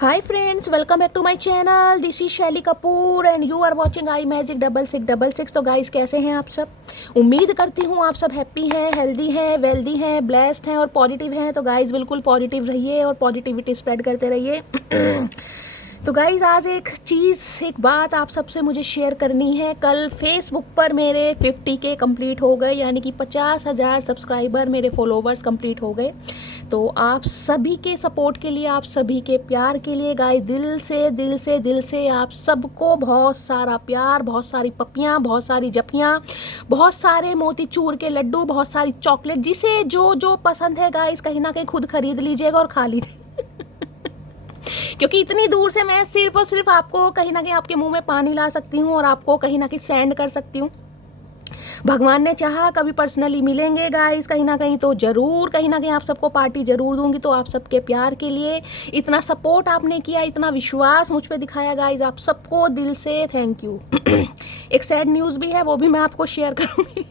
Hi friends, welcome back to my channel. This is शैली Kapoor and you are watching I magic 6666। तो guys कैसे हैं आप सब? उम्मीद करती हूँ आप सब हैप्पी हैं, हेल्दी हैं, वेल्दी हैं, ब्लेस्ड हैं और पॉजिटिव हैं। तो गाइस बिल्कुल पॉजिटिव रहिए और पॉजिटिविटी स्प्रेड करते रहिए। तो गाइज़ आज एक बात आप सबसे मुझे शेयर करनी है। कल फेसबुक पर मेरे 50K कंप्लीट हो गए, यानी कि 50,000 सब्सक्राइबर मेरे फॉलोवर्स कंप्लीट हो गए। तो आप सभी के सपोर्ट के लिए, आप सभी के प्यार के लिए गाइस दिल से आप सबको बहुत सारा प्यार, बहुत सारी पपियाँ, बहुत सारी जफियाँ, बहुत सारे मोतीचूर के लड्डू, बहुत सारी चॉकलेट, जिसे जो जो पसंद है गाइस कहीं ना कहीं खुद खरीद लीजिएगा और खा लीजिए। क्योंकि इतनी दूर से मैं सिर्फ और सिर्फ आपको कहीं ना कहीं आपके मुंह में पानी ला सकती हूँ और आपको कहीं ना कहीं सेंड कर सकती हूँ। भगवान ने चाहा कभी पर्सनली मिलेंगे गाइस कहीं ना कहीं, तो ज़रूर कहीं ना कहीं आप सबको पार्टी ज़रूर दूंगी। तो आप सबके प्यार के लिए, इतना सपोर्ट आपने किया, इतना विश्वास मुझ पे दिखाया गाइस, आप सबको दिल से थैंक यू। एक सैड न्यूज़ भी है, वो भी मैं आपको शेयर करूँगी।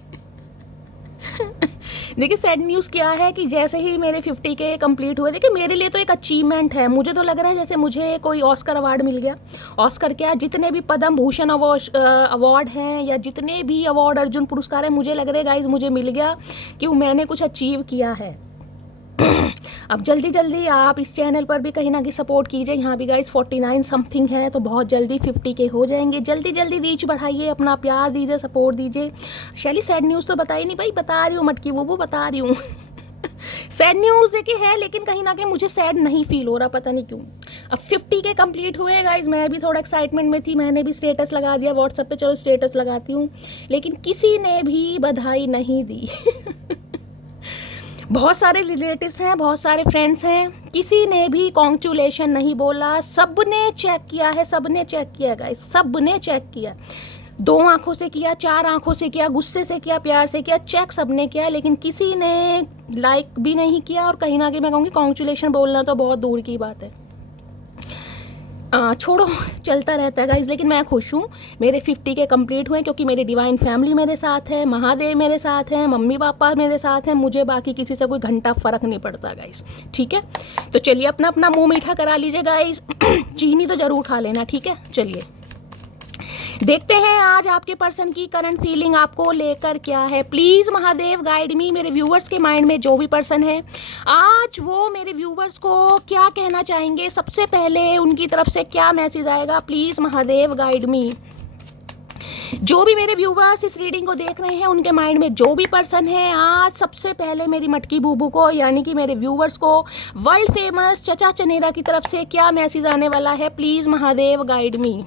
देखिए सैड न्यूज़ क्या है कि जैसे ही मेरे 50K कंप्लीट हुए, देखिए मेरे लिए तो एक अचीवमेंट है। मुझे तो लग रहा है जैसे मुझे कोई ऑस्कर अवार्ड मिल गया। ऑस्कर क्या, जितने भी पद्म भूषण अवार्ड हैं या जितने भी अवार्ड, अर्जुन पुरस्कार हैं, मुझे लग रहा है गाइज मुझे मिल गया कि मैंने कुछ अचीव किया है। अब जल्दी जल्दी आप इस चैनल पर भी कहीं ना कहीं सपोर्ट कीजिए। यहाँ भी गाइस 49 समथिंग है, तो बहुत जल्दी 50K हो जाएंगे। जल्दी जल्दी रीच बढ़ाइए, अपना प्यार दीजिए, सपोर्ट दीजिए। शैली सैड न्यूज़ तो बताई नहीं भाई, बता रही हूँ, मटकी वो बता रही हूँ। सैड न्यूज़ देखिए है, लेकिन कहीं ना कहीं मुझे सैड नहीं फील हो रहा, पता नहीं क्यों। अब 50K कंप्लीट हुए गाइज, मैं भी थोड़ा एक्साइटमेंट में थी, मैंने भी स्टेटस लगा दिया व्हाट्सएप पे, चलो स्टेटस लगाती हूँ, लेकिन किसी ने भी बधाई नहीं दी। बहुत सारे रिलेटिव्स हैं, बहुत सारे फ्रेंड्स हैं, किसी ने भी कॉन्ग्रेचुलेशन नहीं बोला। सब ने चेक किया है, सब ने चेक किया गाइस, सब ने चेक किया। 2 आंखों से किया, 4 आंखों से किया, गुस्से से किया, प्यार से किया, चेक सब ने किया, लेकिन किसी ने लाइक भी नहीं किया। और कहीं ना कहीं मैं कहूँगी कॉन्ग्रेचुलेशन बोलना तो बहुत दूर की बात है। छोड़ो, चलता रहता है गाइज, लेकिन मैं खुश हूँ। मेरे 50K कंप्लीट हुए क्योंकि मेरी डिवाइन फैमिली मेरे साथ है, महादेव मेरे साथ हैं, मम्मी पापा मेरे साथ हैं। मुझे बाकी किसी से कोई घंटा फ़र्क नहीं पड़ता गाइज, ठीक है। तो चलिए अपना अपना मुंह मीठा करा लीजिए गाइज। चीनी तो ज़रूर खा लेना, ठीक है। चलिए देखते हैं आज आपके पर्सन की करंट फीलिंग आपको लेकर क्या है। प्लीज़ महादेव गाइड मी, मेरे व्यूवर्स के माइंड में जो भी पर्सन है आज वो मेरे व्यूवर्स को क्या कहना चाहेंगे, सबसे पहले उनकी तरफ से क्या मैसेज आएगा। प्लीज़ महादेव गाइड मी। जो भी मेरे व्यूवर्स इस रीडिंग को देख रहे हैं, उनके माइंड में जो भी पर्सन है, आज सबसे पहले मेरी मटकी बूबू को, यानी कि मेरे व्यूवर्स को, वर्ल्ड फेमस चचा चनेरा की तरफ से क्या मैसेज आने वाला है। Please Mahadev guide me.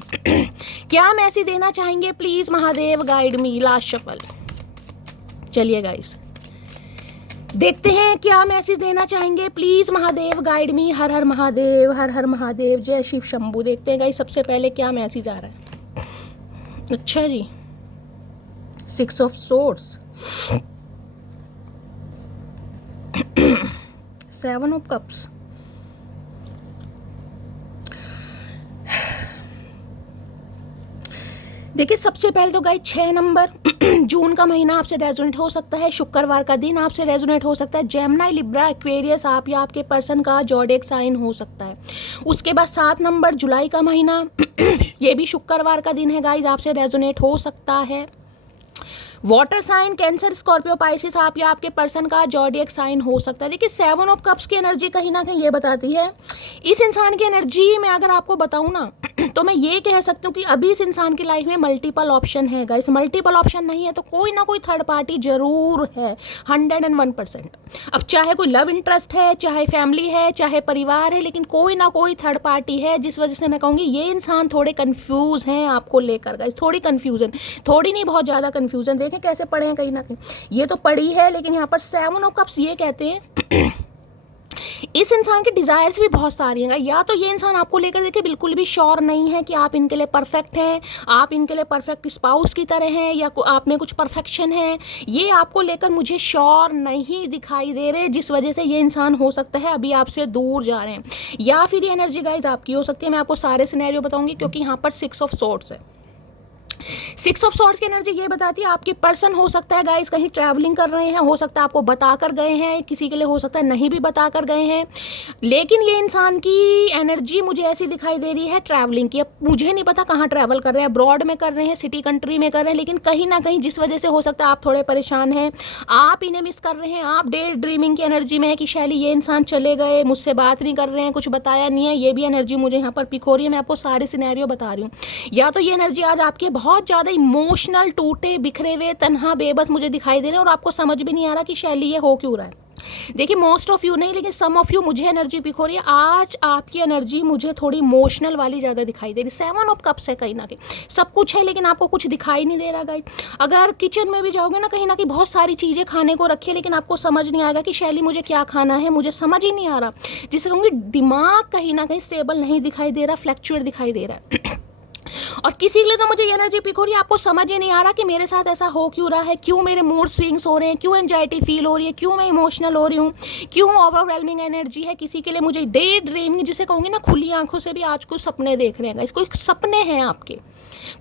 क्या मैसेज देना चाहेंगे, please Mahadev guide me. Last shuffle. चलिए गाइस देखते हैं क्या मैसेज देना चाहेंगे। Please Mahadev guide me. हर हर महादेव, हर हर महादेव, जय शिव शंभू। देखते हैं गाइस सबसे पहले क्या मैसेज आ रहा है। अच्छा जी, 6 ऑफ सोर्ड्स, 7 ऑफ कप्स, देखिए सबसे पहले तो गाइस 6 नंबर जून का महीना आपसे रेजोनेट हो सकता है, शुक्रवार का दिन आपसे रेजोनेट हो सकता है। जेमिनी, लिब्रा, एक्वेरियस आप या आपके पर्सन का ज़ोडिएक साइन हो सकता है। उसके बाद 7 नंबर जुलाई का महीना, ये भी शुक्रवार का दिन है गाइस, आपसे रेजोनेट हो सकता है। Water sign, Cancer, Scorpio, Pisces आप या आपके पर्सन का ज़ोडिएक साइन हो सकता है। देखिए 7 ऑफ कप्स की एनर्जी कहीं ना कहीं ये बताती है, इस इंसान की एनर्जी में अगर आपको बताऊं ना, तो मैं ये कह सकती हूँ कि अभी इस इंसान की लाइफ में मल्टीपल ऑप्शन है गाइस। मल्टीपल ऑप्शन नहीं है तो कोई ना कोई थर्ड पार्टी जरूर है, 101%। अब चाहे कोई लव इंटरेस्ट है, चाहे फैमिली है, चाहे परिवार है, लेकिन कोई ना कोई थर्ड पार्टी है, जिस वजह से मैं कहूँगी ये इंसान थोड़े कंफ्यूज हैं आपको लेकर गाइस। थोड़ी कंफ्यूजन, थोड़ी नहीं बहुत ज़्यादा कंफ्यूजन। देखें कैसे पढ़े हैं, कहीं ना कहीं ये तो पढ़ी है, लेकिन यहाँ पर 7 ऑफ कप्स ये कहते हैं इस इंसान की डिज़ायर्स भी बहुत सारी हैं। या तो ये इंसान आपको लेकर देखिए बिल्कुल भी श्योर नहीं है कि आप इनके लिए परफेक्ट हैं, आप इनके लिए परफेक्ट स्पाउस की तरह हैं, या आप में कुछ परफेक्शन है, ये आपको लेकर मुझे श्योर नहीं दिखाई दे रहे, जिस वजह से ये इंसान हो सकता है अभी आपसे दूर जा रहे हैं। या फिर ये एनर्जी गाइज आपकी हो सकती है। मैं आपको सारे सिनेरियो बताऊंगी क्योंकि यहाँ पर 6 ऑफ सोर्ड्स है। सिक्स ऑफ सॉर्ड्स की एनर्जी ये बताती है आपके पर्सन हो सकता है गाइस कहीं ट्रैवलिंग कर रहे हैं, हो सकता है आपको बता कर गए हैं, किसी के लिए हो सकता है नहीं भी बता कर गए हैं, लेकिन ये इंसान की एनर्जी मुझे ऐसी दिखाई दे रही है ट्रैवलिंग की। अब मुझे नहीं पता कहाँ ट्रैवल कर रहे हैं, अब्रॉड में कर रहे हैं, सिटी कंट्री में कर रहे हैं, लेकिन कहीं ना कहीं जिस वजह से हो सकता है आप थोड़े परेशान हैं, आप इन्हें मिस कर रहे हैं, आप डे ड्रीमिंग की एनर्जी में है कि शैली ये इंसान चले गए, मुझसे बात नहीं कर रहे हैं, कुछ बताया नहीं है, ये भी एनर्जी मुझे यहाँ पर पिक हो रही है। मैं आपको सारे सिनेरियो बता रही हूँ। या तो ये एनर्जी आज आपके बहुत ज़्यादा इमोशनल, टूटे बिखरे हुए, तन्हा, बेबस मुझे दिखाई दे रहे हैं और आपको समझ भी नहीं आ रहा कि शैली ये हो क्यों रहा है। देखिए मोस्ट ऑफ यू नहीं, लेकिन सम ऑफ यू मुझे एनर्जी पिक हो रही है। आज आपकी एनर्जी मुझे थोड़ी इमोशनल वाली ज़्यादा दिखाई दे रही। 7 ऑफ कप्स है, कहीं ना कहीं सब कुछ है लेकिन आपको कुछ दिखाई नहीं दे रहा गाइस। अगर किचन में भी जाओगे ना कहीं बहुत सारी चीज़ें खाने को रखी है, लेकिन आपको समझ नहीं आएगा कि शैली मुझे क्या खाना है, मुझे समझ ही नहीं आ रहा। जिससे कहूँगी दिमाग कहीं ना कहीं स्टेबल नहीं दिखाई दे रहा, फ्लैक्चुएट दिखाई दे रहा है। और किसी के लिए तो मुझे एनर्जी पिक हो रही है, आपको समझ ही नहीं आ रहा कि मेरे साथ ऐसा हो क्यों रहा है, क्यों मेरे मूड स्विंग्स हो रहे हैं, क्यों एंजाइटी फील हो रही है, क्यों मैं इमोशनल हो रही हूँ, क्यों ओवरवेलमिंग एनर्जी है। किसी के लिए मुझे डे ड्रीमिंग, जिसे कहूँगी ना खुली आंखों से भी आज कुछ सपने देख रहे हैं, इसको सपने हैं आपके,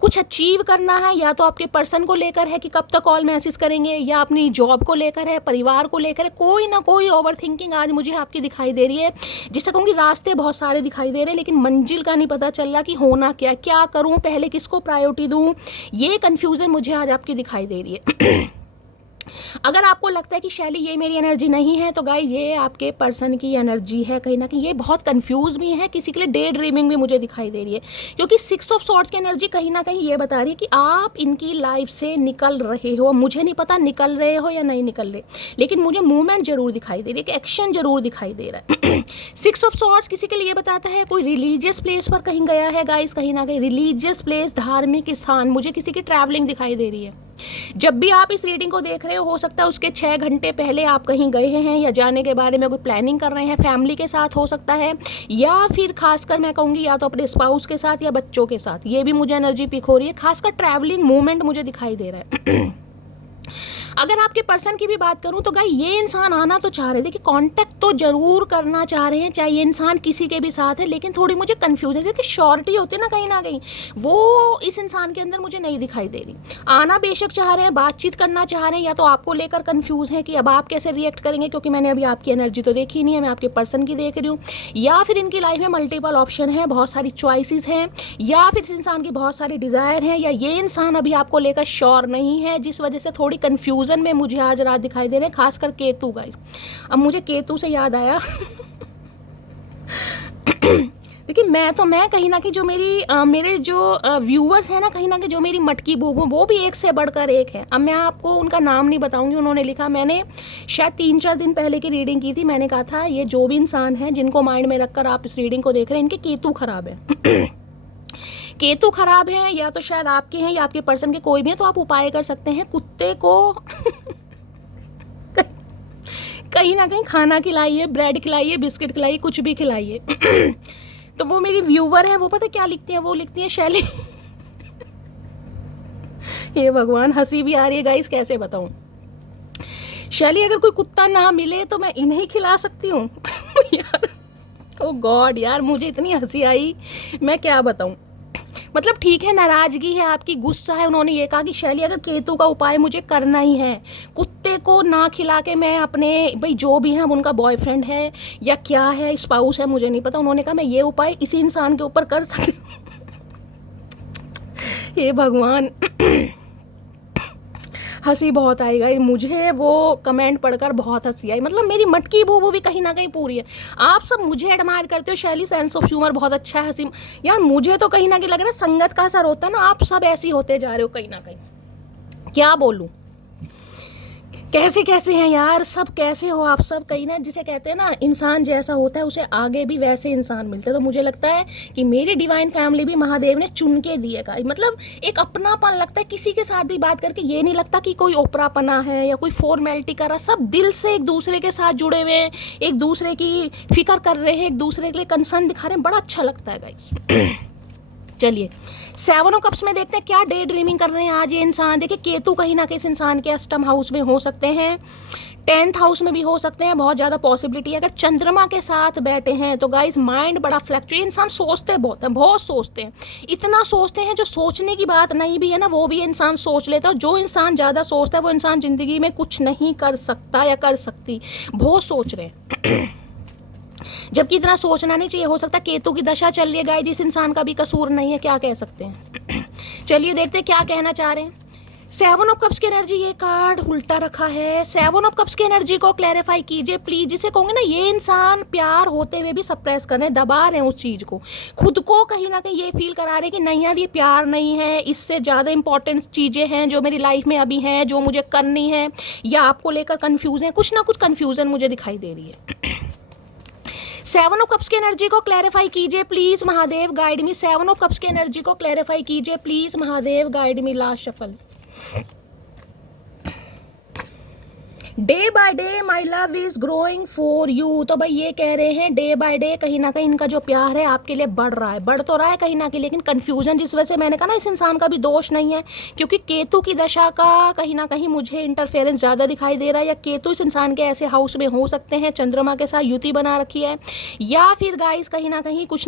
कुछ अचीव करना है, या तो आपके पर्सन को लेकर है कि कब तक कॉल मैसेज करेंगे, या अपनी जॉब को लेकर है, परिवार को लेकर है, कोई ना कोई ओवर थिंकिंग आज मुझे आपकी दिखाई दे रही है। जिससे कहूँगी रास्ते बहुत सारे दिखाई दे रहे हैं लेकिन मंजिल का नहीं पता चल रहा कि होना क्या करूँ, पहले किसको प्रायोरिटी दूँ, ये कन्फ्यूज़न मुझे आज आपकी दिखाई दे रही है। अगर आपको लगता है कि शैली ये मेरी एनर्जी नहीं है, तो गाइस ये आपके पर्सन की एनर्जी है। कहीं ना कहीं ये बहुत कंफ्यूज भी है, किसी के लिए डे ड्रीमिंग भी मुझे दिखाई दे रही है, क्योंकि 6 ऑफ सॉर्ड्स की एनर्जी कहीं ना कहीं ये बता रही है कि आप इनकी लाइफ से निकल रहे हो। मुझे नहीं पता निकल रहे हो या नहीं निकल रहे, लेकिन मुझे मूवमेंट जरूर दिखाई दे रही है, कि एक्शन जरूर दिखाई दे रहा है। 6 ऑफ सॉर्ड्स किसी के लिए बताता है कोई रिलीजियस प्लेस पर कहीं गया है गाइस, कहीं ना कहीं रिलीजियस प्लेस, धार्मिक स्थान, मुझे किसी की ट्रैवलिंग दिखाई दे रही है। जब भी आप इस रीडिंग को देख रहे हो सकता है उसके 6 घंटे पहले आप कहीं गए हैं, या जाने के बारे में कोई प्लानिंग कर रहे हैं, फैमिली के साथ हो सकता है, या फिर खासकर मैं कहूँगी या तो अपने स्पाउस के साथ या बच्चों के साथ। ये भी मुझे एनर्जी पिक हो रही है, खासकर ट्रैवलिंग मूवमेंट मुझे दिखाई दे रहा है। अगर आपके पर्सन की भी बात करूं तो गाइस ये इंसान आना तो चाह रहे, देखिए कांटेक्ट तो जरूर करना चाह रहे हैं, चाहे ये इंसान किसी के भी साथ है, लेकिन थोड़ी मुझे कंफ्यूजन है कि श्योरिटी होती है ना कहीं वो इस इंसान के अंदर मुझे नहीं दिखाई दे रही। आना बेशक चाह रहे हैं, बातचीत करना चाह रहे हैं, या तो आपको लेकर कंफ्यूज है कि अब आप कैसे रिएक्ट करेंगे, क्योंकि मैंने अभी आपकी एनर्जी तो देखी नहीं है, मैं आपके पर्सन की देख रही हूँ। या फिर इनकी लाइफ में मल्टीपल ऑप्शन है, बहुत सारी चॉइसेस हैं, या फिर इस इंसान की बहुत सारी डिज़ायर हैं, या ये इंसान अभी आपको लेकर श्योर नहीं है, जिस वजह से थोड़ी कंफ्यूजन में मुझे आज रात दिखाई दे रहे हैं, खासकर केतु गाइस। अब मुझे केतु से याद आया देखिए मैं कहीं ना कहीं जो मेरे जो व्यूअर्स हैं ना, कहीं ना कहीं जो मेरी मटकी बूबू, वो भी एक से बढ़कर एक है। अब मैं आपको उनका नाम नहीं बताऊंगी, उन्होंने लिखा, मैंने शायद 3-4 दिन पहले की रीडिंग की थी, मैंने कहा था ये जो भी इंसान है जिनको माइंड में रखकर आप इस रीडिंग को देख रहे हैं, इनके केतु खराब है। केतु खराब है, या तो शायद आपके हैं या आपके पर्सन के कोई भी है, तो आप उपाय कर सकते हैं, कुत्ते को कहीं ना कहीं खाना खिलाइए, ब्रेड खिलाइए, बिस्किट खिलाइए, कुछ भी खिलाइए। तो वो मेरी व्यूवर है, वो पता क्या लिखती है, वो लिखती है शैली ये भगवान हंसी भी आ रही है गाइस, कैसे बताऊं। शैली अगर कोई कुत्ता ना मिले तो मैं इन्हें खिला सकती हूँ यार ओ गॉड यार, मुझे इतनी हंसी आई, मैं क्या बताऊं। मतलब ठीक है, नाराजगी है आपकी, गुस्सा है। उन्होंने ये कहा कि शैली अगर केतु का उपाय मुझे करना ही है, कुत्ते को ना खिला के मैं अपने भाई जो भी हैं, उनका बॉयफ्रेंड है या क्या है, स्पाउस है, मुझे नहीं पता, उन्होंने कहा मैं ये उपाय इसी इंसान के ऊपर कर सकती हूँ। हे भगवान हंसी बहुत आई गई मुझे, वो कमेंट पढ़कर बहुत हंसी आई। मतलब मेरी मटकी बूबू भी कहीं ना कहीं पूरी है। आप सब मुझे एडमायर करते हो, शैली सेंस ऑफ ह्यूमर बहुत अच्छा है, हंसी यार, मुझे तो कहीं ना कहीं लग रहा है संगत का असर होता है ना, आप सब ऐसी होते जा रहे हो कहीं ना कहीं। क्या बोलूं, कैसे हैं यार सब, कैसे हो आप सब। कहीं ना, जिसे कहते हैं ना इंसान जैसा होता है उसे आगे भी वैसे इंसान मिलते हैं। तो मुझे लगता है कि मेरी डिवाइन फैमिली भी महादेव ने चुन के दिएगा। मतलब एक अपनापन लगता है, किसी के साथ भी बात करके ये नहीं लगता कि कोई ओपरापना है या कोई फॉर्मेलिटी कर रहा, सब दिल से एक दूसरे के साथ जुड़े हुए हैं, एक दूसरे की फिक्र कर रहे हैं, एक दूसरे के लिए कंसर्न दिखा रहे हैं, बड़ा अच्छा लगता है गाइस। चलिए 7 ऑफ कप्स में देखते हैं क्या डे ड्रीमिंग कर रहे हैं आज ये इंसान। देखिए केतु कहीं ना कहीं इस इंसान के अष्टम हाउस में हो सकते हैं, 10th हाउस में भी हो सकते हैं, बहुत ज़्यादा पॉसिबिलिटी है। अगर चंद्रमा के साथ बैठे हैं तो गाइस माइंड बड़ा फ्लक्चुएट, इंसान सोचते बहुत हैं, बहुत सोचते हैं, इतना सोचते हैं जो सोचने की बात नहीं भी है ना वो भी इंसान सोच लेता है। जो इंसान ज़्यादा सोचता है वो इंसान ज़िंदगी में कुछ नहीं कर सकता या कर सकती, बहुत सोच रहे हैं जबकि इतना सोचना नहीं चाहिए। हो सकता है केतु की दशा चल रही है गाइस, जिस इंसान का भी कसूर नहीं है, क्या कह सकते हैं। चलिए देखते हैं क्या कहना चाह रहे हैं। 7 ऑफ कप्स की एनर्जी, ये कार्ड उल्टा रखा है। 7 ऑफ कप्स की एनर्जी को क्लैरिफाई कीजिए प्लीज। जिसे कहूँगे ना ये इंसान प्यार होते हुए भी सप्रेस कर रहे हैं, दबा रहे हैं उस चीज़ को, खुद को कहीं ना कहीं ये फील करा रहे हैं कि नहीं यार ये प्यार नहीं है, इससे ज़्यादा इंपॉर्टेंट चीज़ें हैं जो मेरी लाइफ में अभी हैं, जो मुझे करनी है, या आपको लेकर कन्फ्यूज़ है, कुछ ना कुछ कन्फ्यूज़न मुझे दिखाई दे रही है। 7 ऑफ कप्स की एनर्जी को क्लैरिफाई कीजिए please Mahadev, guide me. 7 of cups की एनर्जी को क्लैरिफाई कीजिए please Mahadev, guide me. Last shuffle. Day by day my love is growing for you. तो भाई ये कह रहे हैं डे बाय डे कहीं ना कहीं इनका जो प्यार है आपके लिए बढ़ रहा है, बढ़ तो रहा है कहीं ना कहीं, लेकिन कंफ्यूजन जिस वजह से मैंने कहा ना इस इंसान का भी दोष नहीं है, क्योंकि केतु की दशा का कहीं ना कहीं मुझे इंटरफेरेंस ज़्यादा दिखाई दे रहा है, या केतु इस इंसान के ऐसे हाउस में हो सकते हैं, चंद्रमा के साथ युति बना रखी है, या फिर गाइस कहीं ना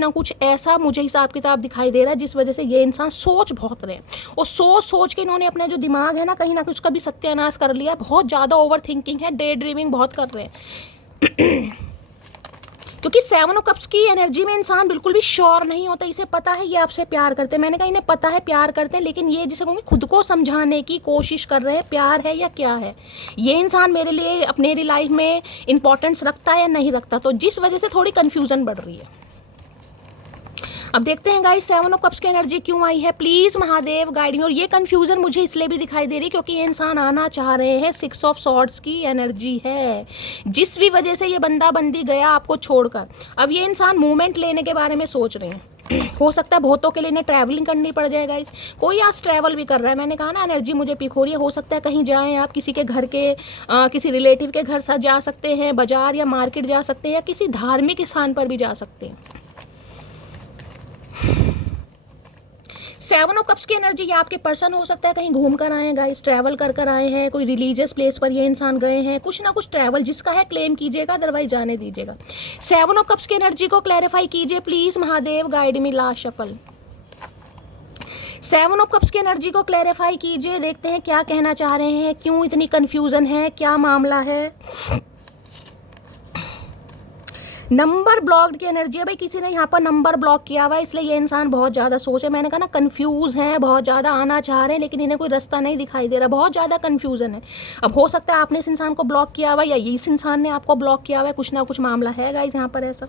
कुछ ऐसा मुझे हिसाब किताब दिखाई दे रहा है जिस वजह से ये इंसान सोच बहुत रहे हैं, और सोच के इन्होंने अपना जो दिमाग है ना कहीं उसका भी सत्यानाश कर लिया। बहुत ज़्यादा ओवर थिंकिंग है, डे ड्रीमिंग बहुत कर रहे हैं। क्योंकि 7 ऑफ कप्स की एनर्जी में इंसान बिल्कुल भी श्योर नहीं होता, इसे पता है ये आपसे प्यार करते हैं, मैंने कहा इन्हें पता है प्यार करते हैं, लेकिन ये जिसे कहूँगी खुद को समझाने की कोशिश कर रहे हैं प्यार है या क्या है, ये इंसान मेरे लिए अपने लाइफ में इंपॉर्टेंस रखता है या नहीं रखता, तो जिस वजह से थोड़ी कन्फ्यूजन बढ़ रही है। अब देखते हैं गाइस 7 ऑफ कप्स की एनर्जी क्यों आई है, प्लीज महादेव गाइडिंग। और ये कंफ्यूजन मुझे इसलिए भी दिखाई दे रही है क्योंकि ये इंसान आना चाह रहे हैं, 6 ऑफ सॉर्ड्स की एनर्जी है, जिस भी वजह से ये बंदा बंदी गया आपको छोड़कर, अब ये इंसान मूवमेंट लेने के बारे में सोच रहे हैं। हो सकता है बहुतों के लिए इन्हें ट्रैवलिंग करनी पड़ जाए गाइस, कोई आज ट्रैवल भी कर रहा है, मैंने कहा ना एनर्जी मुझे पिक हो रही है। हो सकता है कहीं जाएं आप, किसी के घर के किसी रिलेटिव के घर साथ जा सकते हैं, बाजार या मार्केट जा सकते हैं, या किसी धार्मिक स्थान पर भी जा सकते हैं। 7 ऑफ कप्स की एनर्जी, ये आपके पर्सन हो सकता है कहीं घूम कर आए हैं गाइस, ट्रैवल कर आए हैं, कोई रिलीजियस प्लेस पर ये इंसान गए हैं, कुछ ना कुछ ट्रैवल जिसका है क्लेम कीजिएगा, अदरवाइज जाने दीजिएगा। 7 ऑफ कप्स की एनर्जी को क्लैरिफाई कीजिए please Mahadev, guide me. Last shuffle. 7 of cups की एनर्जी को क्लैरिफाई कीजिए, देखते हैं क्या कहना चाह रहे हैं, क्यों इतनी कंफ्यूजन है, क्या मामला है। नंबर ब्लॉक्ड की एनर्जी है, भाई किसी ने यहाँ पर नंबर ब्लॉक किया हुआ है, इसलिए ये इंसान बहुत ज़्यादा सोचे, मैंने कहा ना कंफ्यूज हैं, बहुत ज़्यादा आना चाह रहे हैं लेकिन इन्हें कोई रास्ता नहीं दिखाई दे रहा, बहुत ज़्यादा कंफ्यूजन है। अब हो सकता है आपने इस इंसान को ब्लॉक किया हुआ है या इस इंसान ने आपको ब्लॉक किया हुआ है, कुछ ना कुछ मामला है गाइस यहाँ पर ऐसा।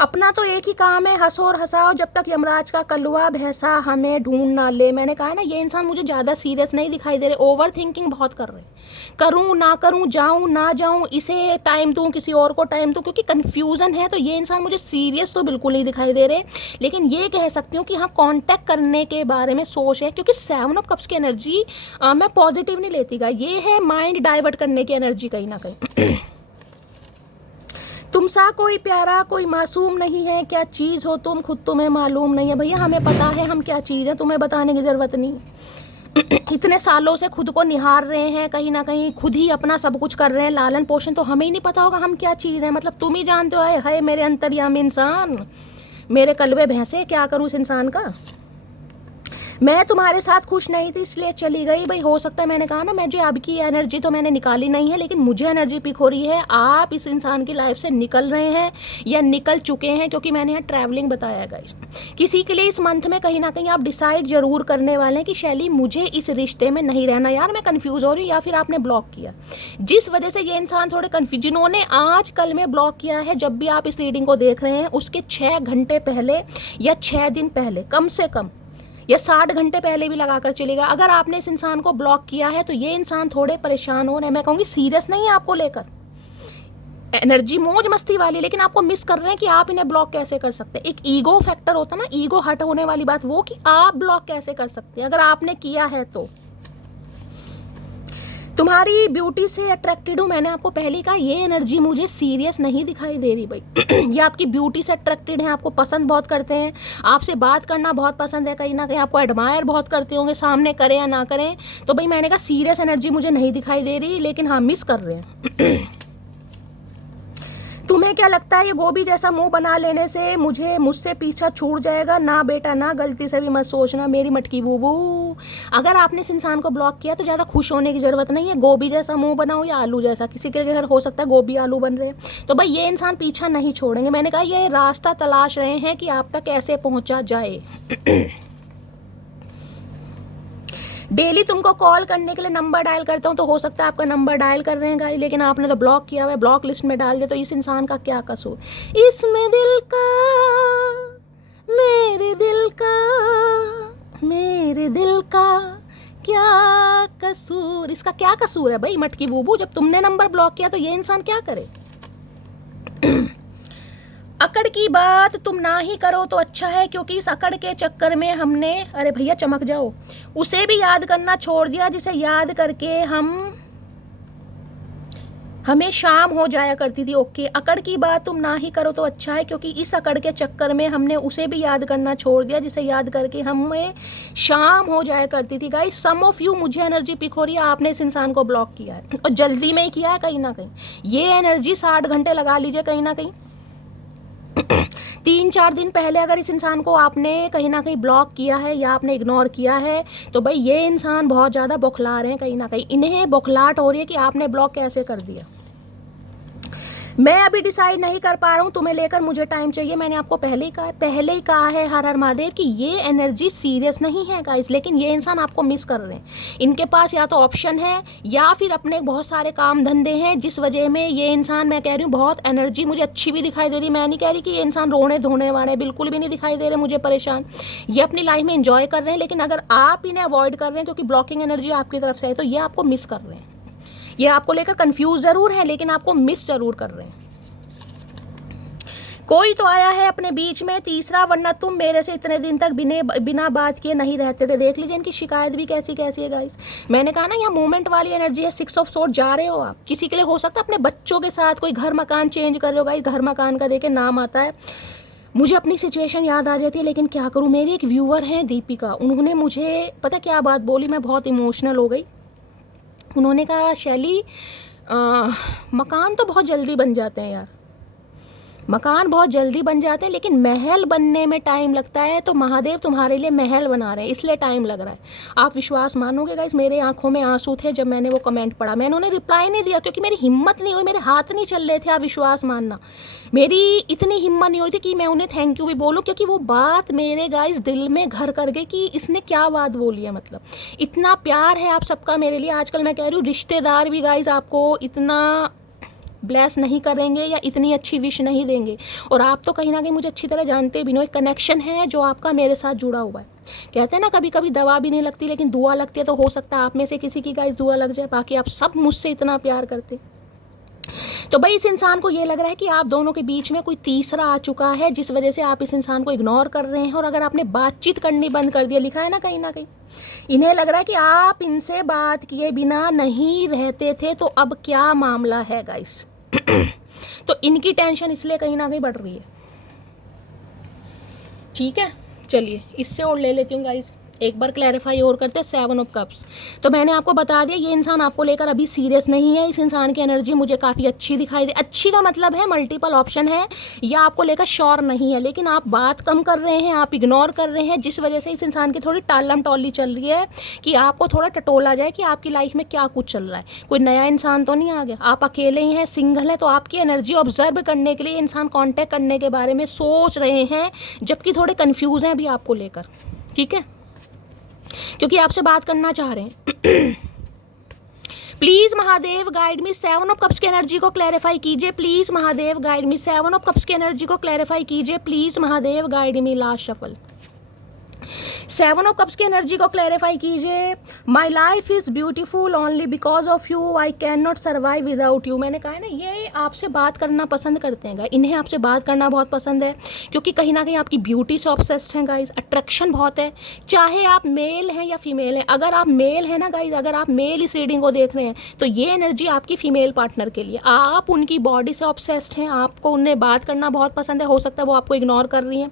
अपना तो एक ही काम है, हंसो और हंसाओ जब तक यमराज का कलवा भैंसा हमें ढूंढ ना ले। मैंने कहा ना ये इंसान मुझे ज़्यादा सीरियस नहीं दिखाई दे रहे, ओवर थिंकिंग बहुत कर रहे हैं, करूँ ना करूँ, जाऊँ ना जाऊँ, इसे टाइम दूँ किसी और को टाइम दूँ, क्योंकि कन्फ्यूज़न है। तो ये इंसान मुझे सीरियस तो बिल्कुल नहीं दिखाई दे रहे, लेकिन ये कह सकती हूँ कि हाँ कॉन्टैक्ट करने के बारे में सोच है, क्योंकि 7 ऑफ कप्स की एनर्जी मैं पॉजिटिव नहीं लेती गा, ये है माइंड डाइवर्ट करने की एनर्जी कहीं ना कहीं। तुमसा कोई प्यारा कोई मासूम नहीं है, क्या चीज़ हो तुम खुद तुम्हें मालूम नहीं है। भैया हमें पता है हम क्या चीज़ है, तुम्हें बताने की ज़रूरत नहीं। इतने सालों से खुद को निहार रहे हैं, कहीं ना कहीं खुद ही अपना सब कुछ कर रहे हैं, लालन पोषण, तो हमें ही नहीं पता होगा हम क्या चीज़ है। मतलब तुम ही जानते हो, है मेरे अंतर्यामी इंसान, मेरे कलवे भैंसे, क्या करूँ इस इंसान का। मैं तुम्हारे साथ खुश नहीं थी इसलिए चली गई। भाई हो सकता है, मैंने कहा ना मैं जो आपकी एनर्जी तो मैंने निकाली नहीं है, लेकिन मुझे एनर्जी पिक हो रही है आप इस इंसान की लाइफ से निकल रहे हैं या निकल चुके हैं, क्योंकि मैंने यहाँ ट्रैवलिंग बताया है गाइस। किसी के लिए इस मंथ में कहीं ना कहीं आप डिसाइड जरूर करने वाले हैं कि शैली मुझे इस रिश्ते में नहीं रहना, यार मैं कन्फ्यूज हो रही हूँ, या फिर आपने ब्लॉक किया, जिस वजह से ये इंसान थोड़े कन्फ्यूज, जिन्होंने आज कल में ब्लॉक किया है, जब भी आप इस रीडिंग को देख रहे हैं उसके 6 घंटे पहले या 6 दिन पहले कम से कम, या 60 घंटे पहले भी लगाकर चलेगा, अगर आपने इस इंसान को ब्लॉक किया है तो ये इंसान थोड़े परेशान हो रहे हैं। मैं कहूँगी सीरियस नहीं है आपको लेकर, एनर्जी मौज मस्ती वाली, लेकिन आपको मिस कर रहे हैं कि आप इन्हें ब्लॉक कैसे कर सकते हैं। एक ईगो फैक्टर होता है ना, ईगो हट होने वाली बात, वो कि आप ब्लॉक कैसे कर सकते हैं अगर आपने किया है तो। तुम्हारी ब्यूटी से अट्रैक्टेड हूँ, मैंने आपको पहले कहा। ये एनर्जी मुझे सीरियस नहीं दिखाई दे रही भाई। ये आपकी ब्यूटी से अट्रैक्टेड है, आपको पसंद बहुत करते हैं, आपसे बात करना बहुत पसंद है, कहीं ना कहीं आपको एडमायर बहुत करते होंगे, सामने करें या ना करें। तो भाई मैंने कहा सीरियस एनर्जी मुझे नहीं दिखाई दे रही, लेकिन हाँ मिस कर रहे हैं। तुम्हें क्या लगता है ये गोभी जैसा मुंह बना लेने से मुझसे पीछा छूट जाएगा? ना बेटा ना, गलती से भी मत सोचना मेरी मटकी बूबू। अगर आपने इस इंसान को ब्लॉक किया तो ज़्यादा खुश होने की ज़रूरत नहीं है। गोभी जैसा मुंह बनाओ या आलू जैसा, किसी के घर हो सकता है गोभी आलू बन रहे हैं, तो भाई ये इंसान पीछा नहीं छोड़ेंगे। मैंने कहा ये रास्ता तलाश रहे हैं कि आप तक कैसे पहुँचा जाए। डेली तुमको कॉल करने के लिए नंबर डायल करता हूँ, तो हो सकता है आपका नंबर डायल कर रहे हैं गाइस, लेकिन आपने तो ब्लॉक किया हुआ है, ब्लॉक लिस्ट में डाल दिया। तो इस इंसान का क्या कसूर? इसमें दिल का, मेरे दिल का क्या कसूर? इसका क्या कसूर है भाई मटकी बूबू? जब तुमने नंबर ब्लॉक किया तो ये इंसान क्या करे? अकड़ की बात तुम ना ही करो तो अच्छा है, क्योंकि इस अकड़ के चक्कर में हमने, अरे भैया चमक जाओ, उसे भी याद करना छोड़ दिया जिसे याद करके हमें शाम हो जाया करती थी। ओके, अकड़ की बात तुम ना ही करो तो अच्छा है, क्योंकि इस अकड़ के चक्कर में हमने उसे भी याद करना छोड़ दिया जिसे याद करके हमें शाम हो जाया करती थी। गाइस सम ऑफ यू, मुझे एनर्जी पिक हो रही है, आपने इस इंसान को ब्लॉक किया है और जल्दी में ही किया है कहीं ना कहीं। ये एनर्जी 60 घंटे लगा लीजिए कहीं ना कहीं। 3-4 दिन पहले अगर इस इंसान को आपने कहीं ना कहीं ब्लॉक किया है या आपने इग्नोर किया है, तो भाई ये इंसान बहुत ज़्यादा बौखला रहे हैं कहीं ना कहीं। इन्हें बौखलाहट हो रही है कि आपने ब्लॉक कैसे कर दिया। मैं अभी डिसाइड नहीं कर पा रहा हूँ, तुम्हें लेकर मुझे टाइम चाहिए। मैंने आपको पहले ही कहा है हर हर महादेव कि ये एनर्जी सीरियस नहीं है गाइस, लेकिन ये इंसान आपको मिस कर रहे हैं। इनके पास या तो ऑप्शन है या फिर अपने बहुत सारे काम धंधे हैं, जिस वजह में ये इंसान, मैं कह रही हूँ बहुत एनर्जी मुझे अच्छी भी दिखाई दे रही। मैं नहीं कह रही कि ये इंसान रोने धोने वाले, बिल्कुल भी नहीं दिखाई दे रहे मुझे परेशान। ये अपनी लाइफ में एंजॉय कर रहे हैं, लेकिन अगर आप इन्हें अवॉइड कर रहे हैं क्योंकि ब्लॉकिंग एनर्जी आपकी तरफ से है, तो ये आपको मिस कर रहे हैं। ये आपको लेकर कंफ्यूज ज़रूर है, लेकिन आपको मिस ज़रूर कर रहे हैं। कोई तो आया है अपने बीच में तीसरा, वरना तुम मेरे से इतने दिन तक बिना बात किए नहीं रहते थे। देख लीजिए इनकी शिकायत भी कैसी कैसी है गाइस। मैंने कहा ना यहाँ मूवमेंट वाली एनर्जी है। 6 ऑफ सोर्ड जा रहे हो आप, किसी के लिए हो सकता है अपने बच्चों के साथ कोई घर मकान चेंज कर रहे हो गाइस। घर मकान का देखे नाम आता है, मुझे अपनी सिचुएशन याद आ जाती है, लेकिन क्या करूँ। मेरी एक व्यूअर हैं दीपिका, उन्होंने मुझे पता क्या बात बोली, मैं बहुत इमोशनल हो गई। उन्होंने कहा शैली मकान तो बहुत जल्दी बन जाते हैं यार, मकान बहुत जल्दी बन जाते हैं, लेकिन महल बनने में टाइम लगता है। तो महादेव तुम्हारे लिए महल बना रहे हैं, इसलिए टाइम लग रहा है। आप विश्वास मानोगे गाइस, मेरे आंखों में आंसू थे जब मैंने वो कमेंट पढ़ा। मैंने उन्हें रिप्लाई नहीं दिया क्योंकि मेरी हिम्मत नहीं हुई, मेरे हाथ नहीं चल रहे थे। आप विश्वास मानना, मेरी इतनी हिम्मत नहीं हुई थी कि मैं उन्हें थैंक यू भी बोलूँ, क्योंकि वो बात मेरे गाइस दिल में घर कर गई कि इसने क्या बात बोली है। मतलब इतना प्यार है आप सबका मेरे लिए। आजकल मैं कह रही हूँ रिश्तेदार भी गाइस आपको इतना ब्लेस नहीं करेंगे या इतनी अच्छी विश नहीं देंगे, और आप तो कहीं ना कहीं मुझे अच्छी तरह जानते भी नहीं। एक कनेक्शन है जो आपका मेरे साथ जुड़ा हुआ है। कहते हैं ना कभी कभी दवा भी नहीं लगती लेकिन दुआ लगती है, तो हो सकता है आप में से किसी की गाइस दुआ लग जाए। बाकी आप सब मुझसे इतना प्यार करते। तो भाई इस इंसान को ये लग रहा है कि आप दोनों के बीच में कोई तीसरा आ चुका है, जिस वजह से आप इस इंसान को इग्नोर कर रहे हैं। और अगर आपने बातचीत करनी बंद कर दिया, लिखा है ना कहीं ना कहीं, इन्हें लग रहा है कि आप इनसे बात किए बिना नहीं रहते थे, तो अब क्या मामला है गाइस। तो इनकी टेंशन इसलिए कहीं ना कहीं बढ़ रही है। ठीक है, चलिए इससे और ले लेती हूँ गाइस, एक बार क्लैरिफाई और करते हैं। 7 ऑफ कप्स, तो मैंने आपको बता दिया ये इंसान आपको लेकर अभी सीरियस नहीं है। इस इंसान की एनर्जी मुझे काफ़ी अच्छी दिखाई दे। अच्छी का मतलब है मल्टीपल ऑप्शन है, या आपको लेकर श्योर नहीं है, लेकिन आप बात कम कर रहे हैं, आप इग्नोर कर रहे हैं, जिस वजह से इस इंसान की थोड़ी टालम टोली चल रही है कि आपको थोड़ा टटोला जाए कि आपकी लाइफ में क्या कुछ चल रहा है। कोई नया इंसान तो नहीं आ गया, आप अकेले ही हैं, सिंगल हैं, तो आपकी एनर्जी ऑब्जर्व करने के लिए इंसान कॉन्टैक्ट करने के बारे में सोच रहे हैं, जबकि थोड़े कन्फ्यूज हैं अभी आपको लेकर। ठीक है, क्योंकि आपसे बात करना चाह रहे हैं। Please Mahadev guide me 7 of cups की एनर्जी को क्लैरिफाई कीजिए। Please Mahadev guide me 7 of cups की एनर्जी को क्लैरिफाई कीजिए। Please Mahadev guide me. Last shuffle 7 of cups की एनर्जी को क्लैरिफाई कीजिए। My life is beautiful only because of you, I can not survive without you. मैंने कहा है ना, ये आपसे बात करना पसंद करते हैं गाइस, इन्हें आपसे बात करना बहुत पसंद है क्योंकि कहीं ना कहीं आपकी ब्यूटी से ऑब्सेस्ड हैं गाइस, अट्रैक्शन बहुत है, चाहे आप मेल हैं या फीमेल हैं। अगर आप मेल हैं ना गाइस, अगर आप मेल इस रीडिंग को देख रहे हैं तो ये एनर्जी आपकी फीमेल पार्टनर के लिए, आप उनकी बॉडी से ऑब्सेस्ड हैं, आपको उन्हें बात करना बहुत पसंद है, हो सकता है वो आपको इग्नोर कर रही हैं।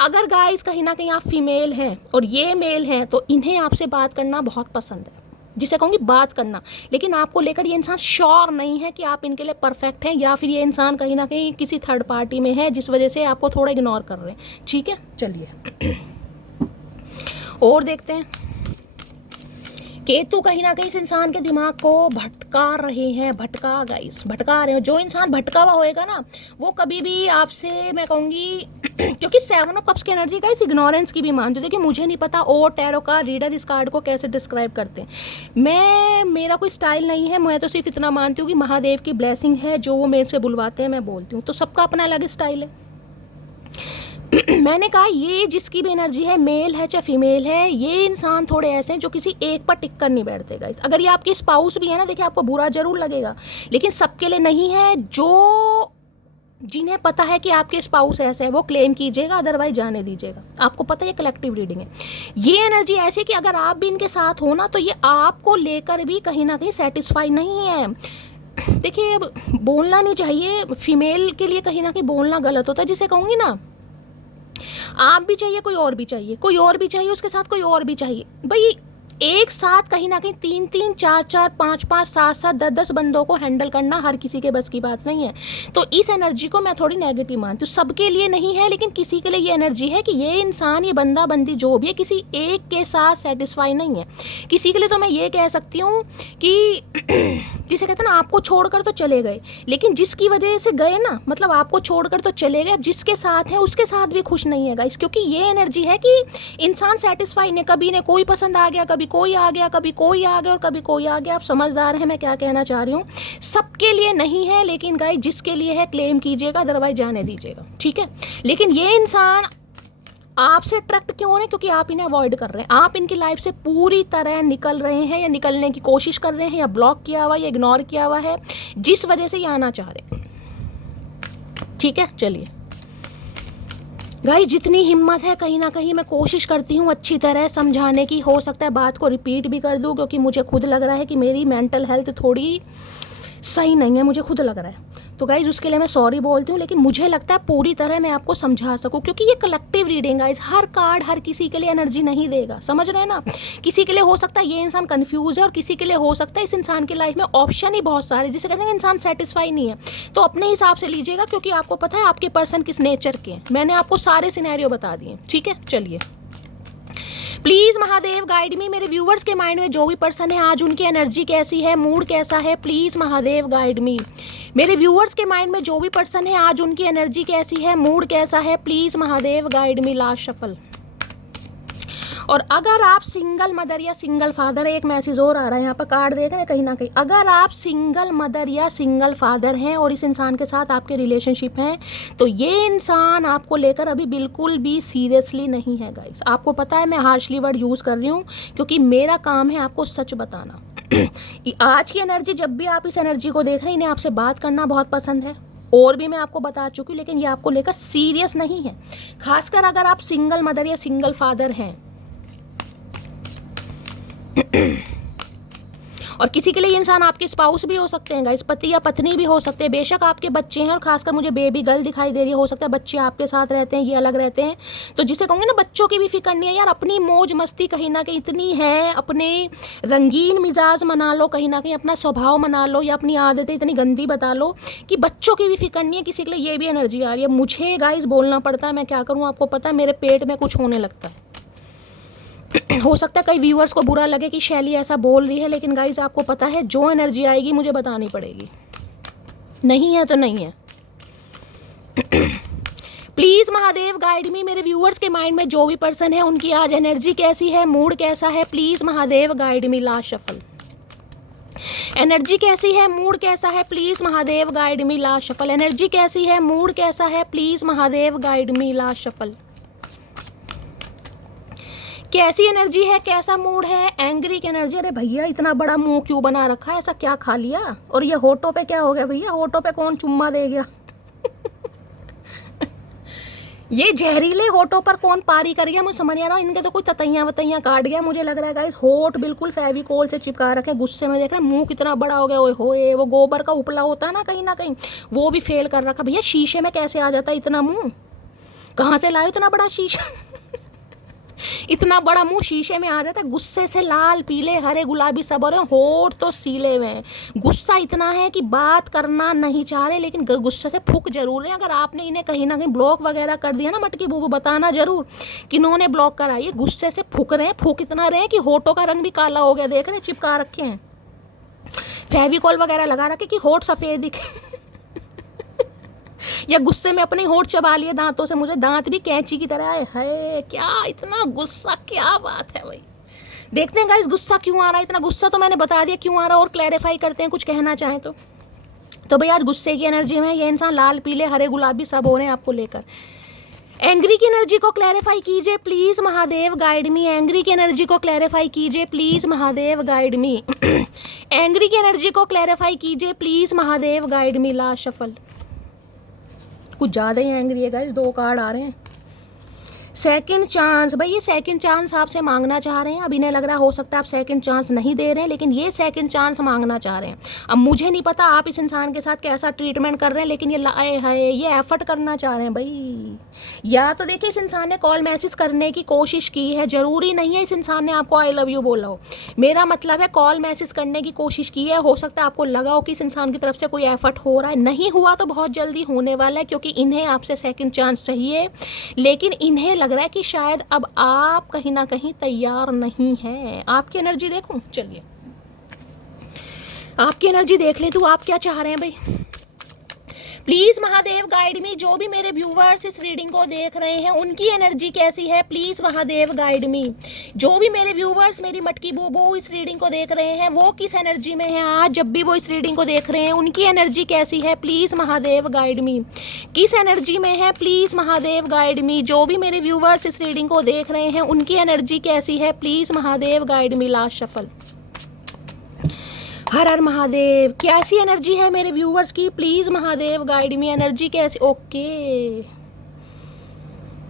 अगर गाइस कहीं ना कहीं आप फीमेल हैं और ये मेल हैं तो इन्हें आपसे बात करना बहुत पसंद है, जिसे कहूँगी बात करना, लेकिन आपको लेकर ये इंसान श्योर नहीं है कि आप इनके लिए परफेक्ट हैं या फिर ये इंसान कहीं ना कहीं किसी थर्ड पार्टी में है जिस वजह से आपको थोड़ा इग्नोर कर रहे हैं। ठीक है, चलिए और देखते हैं। केतु कहीं ना कहीं इस इंसान के दिमाग को भटका रहे हैं, भटका रहे हो। जो इंसान भटका हुआ होएगा ना वो कभी भी आपसे, मैं कहूँगी क्योंकि 7 ऑफ कप्स की एनर्जी का इस इग्नोरेंस की भी मानती हूँ। देखिए मुझे नहीं पता और टैरो का रीडर इस कार्ड को कैसे डिस्क्राइब करते हैं, मेरा कोई स्टाइल नहीं है, मैं तो सिर्फ इतना मानती हूँ कि महादेव की ब्लेसिंग है, जो वो मेरे से बुलवाते हैं मैं बोलती हूँ, तो सबका अपना अलग स्टाइल है। मैंने कहा ये जिसकी भी एनर्जी है, मेल है चाहे फीमेल है, ये इंसान थोड़े ऐसे हैं जो किसी एक पर टिक कर नहीं बैठते गाइस। अगर ये आपकी स्पाउस भी है ना, देखिए आपको बुरा जरूर लगेगा लेकिन सबके लिए नहीं है। जो जिन्हें पता है कि आपके स्पाउस ऐसे है वो क्लेम कीजिएगा, अदरवाइज जाने दीजिएगा। आपको पता है ये कलेक्टिव रीडिंग है। ये एनर्जी ऐसी है कि अगर आप भी इनके साथ हो ना तो ये आपको लेकर भी कहीं ना कहीं सेटिस्फाई नहीं है। देखिए अब बोलना नहीं चाहिए, फीमेल के लिए कहीं ना कहीं बोलना गलत होता है, जिसे कहूँगी ना आप भी चाहिए, कोई और भी चाहिए, कोई और भी चाहिए, उसके साथ कोई और भी चाहिए। भाई एक साथ कहीं ना कहीं 3-3, 4-4, 5-5, 7-7, 10-10 बंदों को हैंडल करना हर किसी के बस की बात नहीं है। तो इस एनर्जी को मैं थोड़ी नेगेटिव मानती हूँ। सबके लिए नहीं है लेकिन किसी के लिए ये एनर्जी है कि ये इंसान, ये बंदा बंदी जो भी है, किसी एक के साथ सेटिस्फाई नहीं है। किसी के लिए तो मैं ये कह सकती हूँ कि जिसे कहते हैं ना आपको छोड़कर तो चले गए, लेकिन जिसकी वजह से गए ना, मतलब आपको छोड़कर तो चले गए, अब जिसके साथ है उसके साथ भी खुश नहीं है गाइस। क्योंकि ये एनर्जी है कि इंसान सेटिस्फाई नहीं, कभी ने कोई पसंद आ गया, कभी कोई आ गया, कभी कोई आ गया और कभी कोई आ गया। आप समझदार हैं मैं क्या कहना चाह रही हूँ। सबके लिए नहीं है लेकिन गाइस जिसके लिए है क्लेम कीजिएगा, अदरवाइज जाने दीजिएगा। ठीक है, लेकिन ये इंसान आपसे अट्रैक्ट क्यों हो रहे हैं? क्योंकि आप इन्हें अवॉइड कर रहे हैं, आप इनकी लाइफ से पूरी तरह निकल रहे हैं या निकलने की कोशिश कर रहे हैं, या ब्लॉक किया हुआ या इग्नोर किया हुआ है, जिस वजह से ये आना चाह रहे हैं। ठीक है, चलिए गाइस जितनी हिम्मत है कहीं ना कहीं मैं कोशिश करती हूँ अच्छी तरह समझाने की। हो सकता है बात को रिपीट भी कर दूँ क्योंकि मुझे खुद लग रहा है कि मेरी मेंटल हेल्थ थोड़ी सही नहीं है, मुझे खुद लग रहा है। तो गाइज उसके लिए मैं सॉरी बोलती हूँ, लेकिन मुझे लगता है पूरी तरह मैं आपको समझा सकूँ क्योंकि ये कलेक्टिव रीडिंग गाइज, हर कार्ड हर किसी के लिए एनर्जी नहीं देगा, समझ रहे हैं ना। किसी के लिए हो सकता है ये इंसान कंफ्यूज है और किसी के लिए हो सकता है इस इंसान की लाइफ में ऑप्शन ही बहुत सारे, जिसे कहते हैं इंसान सेटिस्फाई नहीं है। तो अपने हिसाब से लीजिएगा क्योंकि आपको पता है आपके पर्सन किस नेचर के हैं। मैंने आपको सारे सिनेरियो बता दिए। ठीक है, चलिए प्लीज़ महादेव गाइड मी। मेरे व्यूवर्स के माइंड में जो भी पर्सन है आज उनकी एनर्जी कैसी है, मूड कैसा है, प्लीज़ महादेव गाइड मी। मेरे व्यूवर्स के माइंड में जो भी पर्सन है आज उनकी एनर्जी कैसी है, मूड कैसा है, please Mahadev guide me. Last shuffle. और अगर आप सिंगल मदर या सिंगल फादर है, एक मैसेज और आ रहा है यहाँ पर, कार्ड देख रहे हैं कहीं ना कहीं, अगर आप सिंगल मदर या सिंगल फादर हैं और इस इंसान के साथ आपके रिलेशनशिप हैं तो ये इंसान आपको लेकर अभी बिल्कुल भी सीरियसली नहीं है गाइस। आपको पता है मैं हार्शली वर्ड यूज़ कर रही हूँ क्योंकि मेरा काम है आपको सच बताना। आज की एनर्जी, जब भी आप इस एनर्जी को देख रहे हैं, इन्हें आपसे बात करना बहुत पसंद है और भी मैं आपको बता चुकी हूँ, लेकिन ये आपको लेकर सीरियस नहीं है। खासकर अगर आप सिंगल मदर या सिंगल फादर हैं और किसी के लिए इंसान आपके स्पाउस भी हो सकते हैं गाइस, पति या पत्नी भी हो सकते हैं, बेशक आपके बच्चे हैं और खासकर मुझे बेबी गर्ल दिखाई दे रही है, हो सकता है बच्चे आपके साथ रहते हैं, ये अलग रहते हैं। तो जिसे कहूँगे ना बच्चों की भी फिक्र नहीं है यार, अपनी मौज मस्ती कहीं ना कहीं इतनी है, अपने रंगीन मिजाज मना लो, कहीं ना कहीं अपना स्वभाव मना लो या अपनी आदतें इतनी गंदी बता लो कि बच्चों की भी फिक्र नहीं है। किसी के लिए ये भी एनर्जी आ रही है। मुझे गाइस बोलना पड़ता है, मैं क्या करूँ, आपको पता है मेरे पेट में कुछ होने लगता है। हो सकता है कई व्यूअर्स को बुरा लगे कि शैली ऐसा बोल रही है, लेकिन गाइज आपको पता है जो एनर्जी आएगी मुझे बतानी पड़ेगी, नहीं है तो नहीं है। प्लीज़ महादेव गाइड मी। मेरे व्यूअर्स के माइंड में जो भी पर्सन है उनकी आज एनर्जी कैसी है, मूड कैसा है, please Mahadev guide me. Last shuffle. Energy कैसी है, मूड कैसा है, please Mahadev guide me. Last shuffle. Energy कैसी है, मूड कैसा है, please Mahadev guide me. Last shuffle. कैसी एनर्जी है, कैसा मूड है, एंग्री की एनर्जी। अरे भैया इतना बड़ा मुंह क्यों बना रखा है, ऐसा क्या खा लिया? और ये होठों पे क्या हो गया भैया, होठों पे कौन चुम्मा दे गया? ये जहरीले होठों पर कौन पारी कर गया, मुझे समझ नहीं आ रहा। इनके तो कोई ततैया वतैया काट गया मुझे लग रहा है गाइस। होठ बिल्कुल फेविकोल से चिपका रखे, गुस्से में देख रहे हैं, मुंह कितना बड़ा हो गया। ओए होए, वो गोबर का उपला होता है ना कहीं वो भी फेल कर रखा। भैया शीशे में कैसे आ जाता है इतना मुंह, कहाँ से लाए इतना बड़ा शीशा? इतना बड़ा मुंह शीशे में आ जाता है। गुस्से से लाल पीले हरे गुलाबी सब हो रहे हैं, होठ तो सीले हुए हैं। गुस्सा इतना है कि बात करना नहीं चाह रहे, लेकिन गुस्से से फूक जरूर रहे हैं। अगर आपने इन्हें कहीं ना कहीं ब्लॉक वगैरह कर दिया ना मटकी बूबू, बताना जरूर कि इन्होंने ब्लॉक करा। ये गुस्से से फूक रहे हैं, फूक इतना रहे हैं कि होठों का रंग भी काला हो गया। देख रहे हैं, चिपका रखे हैं, फेविकोल वगैरह लगा रखे कि होठ सफेद दिखे। या गुस्से में अपने होठ चबा लिए दांतों से, मुझे दांत भी कैंची की तरह आए। है क्या इतना गुस्सा, क्या बात है भाई। देखते हैं गाइस गुस्सा क्यों आ रहा है। इतना गुस्सा तो मैंने बता दिया क्यों आ रहा है, और क्लैरिफाई करते हैं कुछ कहना चाहें तो भाई आज गुस्से की एनर्जी में ये इंसान लाल पीले हरे गुलाबी सब हो रहे हैं आपको लेकर। एंग्री की एनर्जी को क्लैरिफाई कीजिए please Mahadev guide me. Angry की एनर्जी को क्लैरिफाई कीजिए please Mahadev guide me. Angry की एनर्जी को क्लैरिफाई कीजिए please Mahadev guide me. Last shuffle, कुछ ज़्यादा ही एंग्री है गाइस, 2 कार्ड आ रहे हैं। सेकंड चांस, भाई ये सेकंड चांस आपसे मांगना चाह रहे हैं। अब इन्हें लग रहा हो सकता है आप सेकंड चांस नहीं दे रहे हैं, लेकिन ये सेकंड चांस मांगना चाह रहे हैं। अब मुझे नहीं पता आप इस इंसान के साथ कैसा ट्रीटमेंट कर रहे हैं, लेकिन ये लाए है, ये एफर्ट करना चाह रहे हैं भाई। या तो देखिए इस इंसान ने कॉल मैसेज करने की कोशिश की है, जरूरी नहीं है इस इंसान ने आपको आई लव यू बोला हो। मेरा मतलब है कॉल मैसेज करने की कोशिश की है, हो सकता है आपको लगा हो कि इस इंसान की तरफ से कोई एफर्ट हो रहा है। नहीं हुआ तो बहुत जल्दी होने वाला है, क्योंकि इन्हें आपसे सेकंड चांस चाहिए, लेकिन इन्हें लग रहा है कि शायद अब आप कहीं ना कहीं तैयार नहीं हैं। आपकी एनर्जी देखूं, चलिए आपकी एनर्जी देख ले। तो आप क्या चाह रहे हैं भाई, प्लीज महादेव गाइड मी। जो भी मेरे व्यूवर्स इस रीडिंग को देख रहे हैं उनकी एनर्जी कैसी है, प्लीज महादेव गाइड मी। जो भी मेरे व्यूवर्स मेरी मटकी बूबू इस रीडिंग को देख रहे हैं वो किस एनर्जी में है आज, जब भी वो इस रीडिंग को देख रहे हैं उनकी एनर्जी कैसी है, प्लीज महादेव गाइड मी। किस एनर्जी में है, प्लीज महादेव गाइड मी। जो भी मेरे व्यूवर्स इस रीडिंग को देख रहे हैं उनकी एनर्जी कैसी है, please Mahadev guide me. Last shuffle, हर हर महादेव। कैसी एनर्जी है मेरे व्यूवर्स की, please Mahadev guide me. Energy कैसी, ओके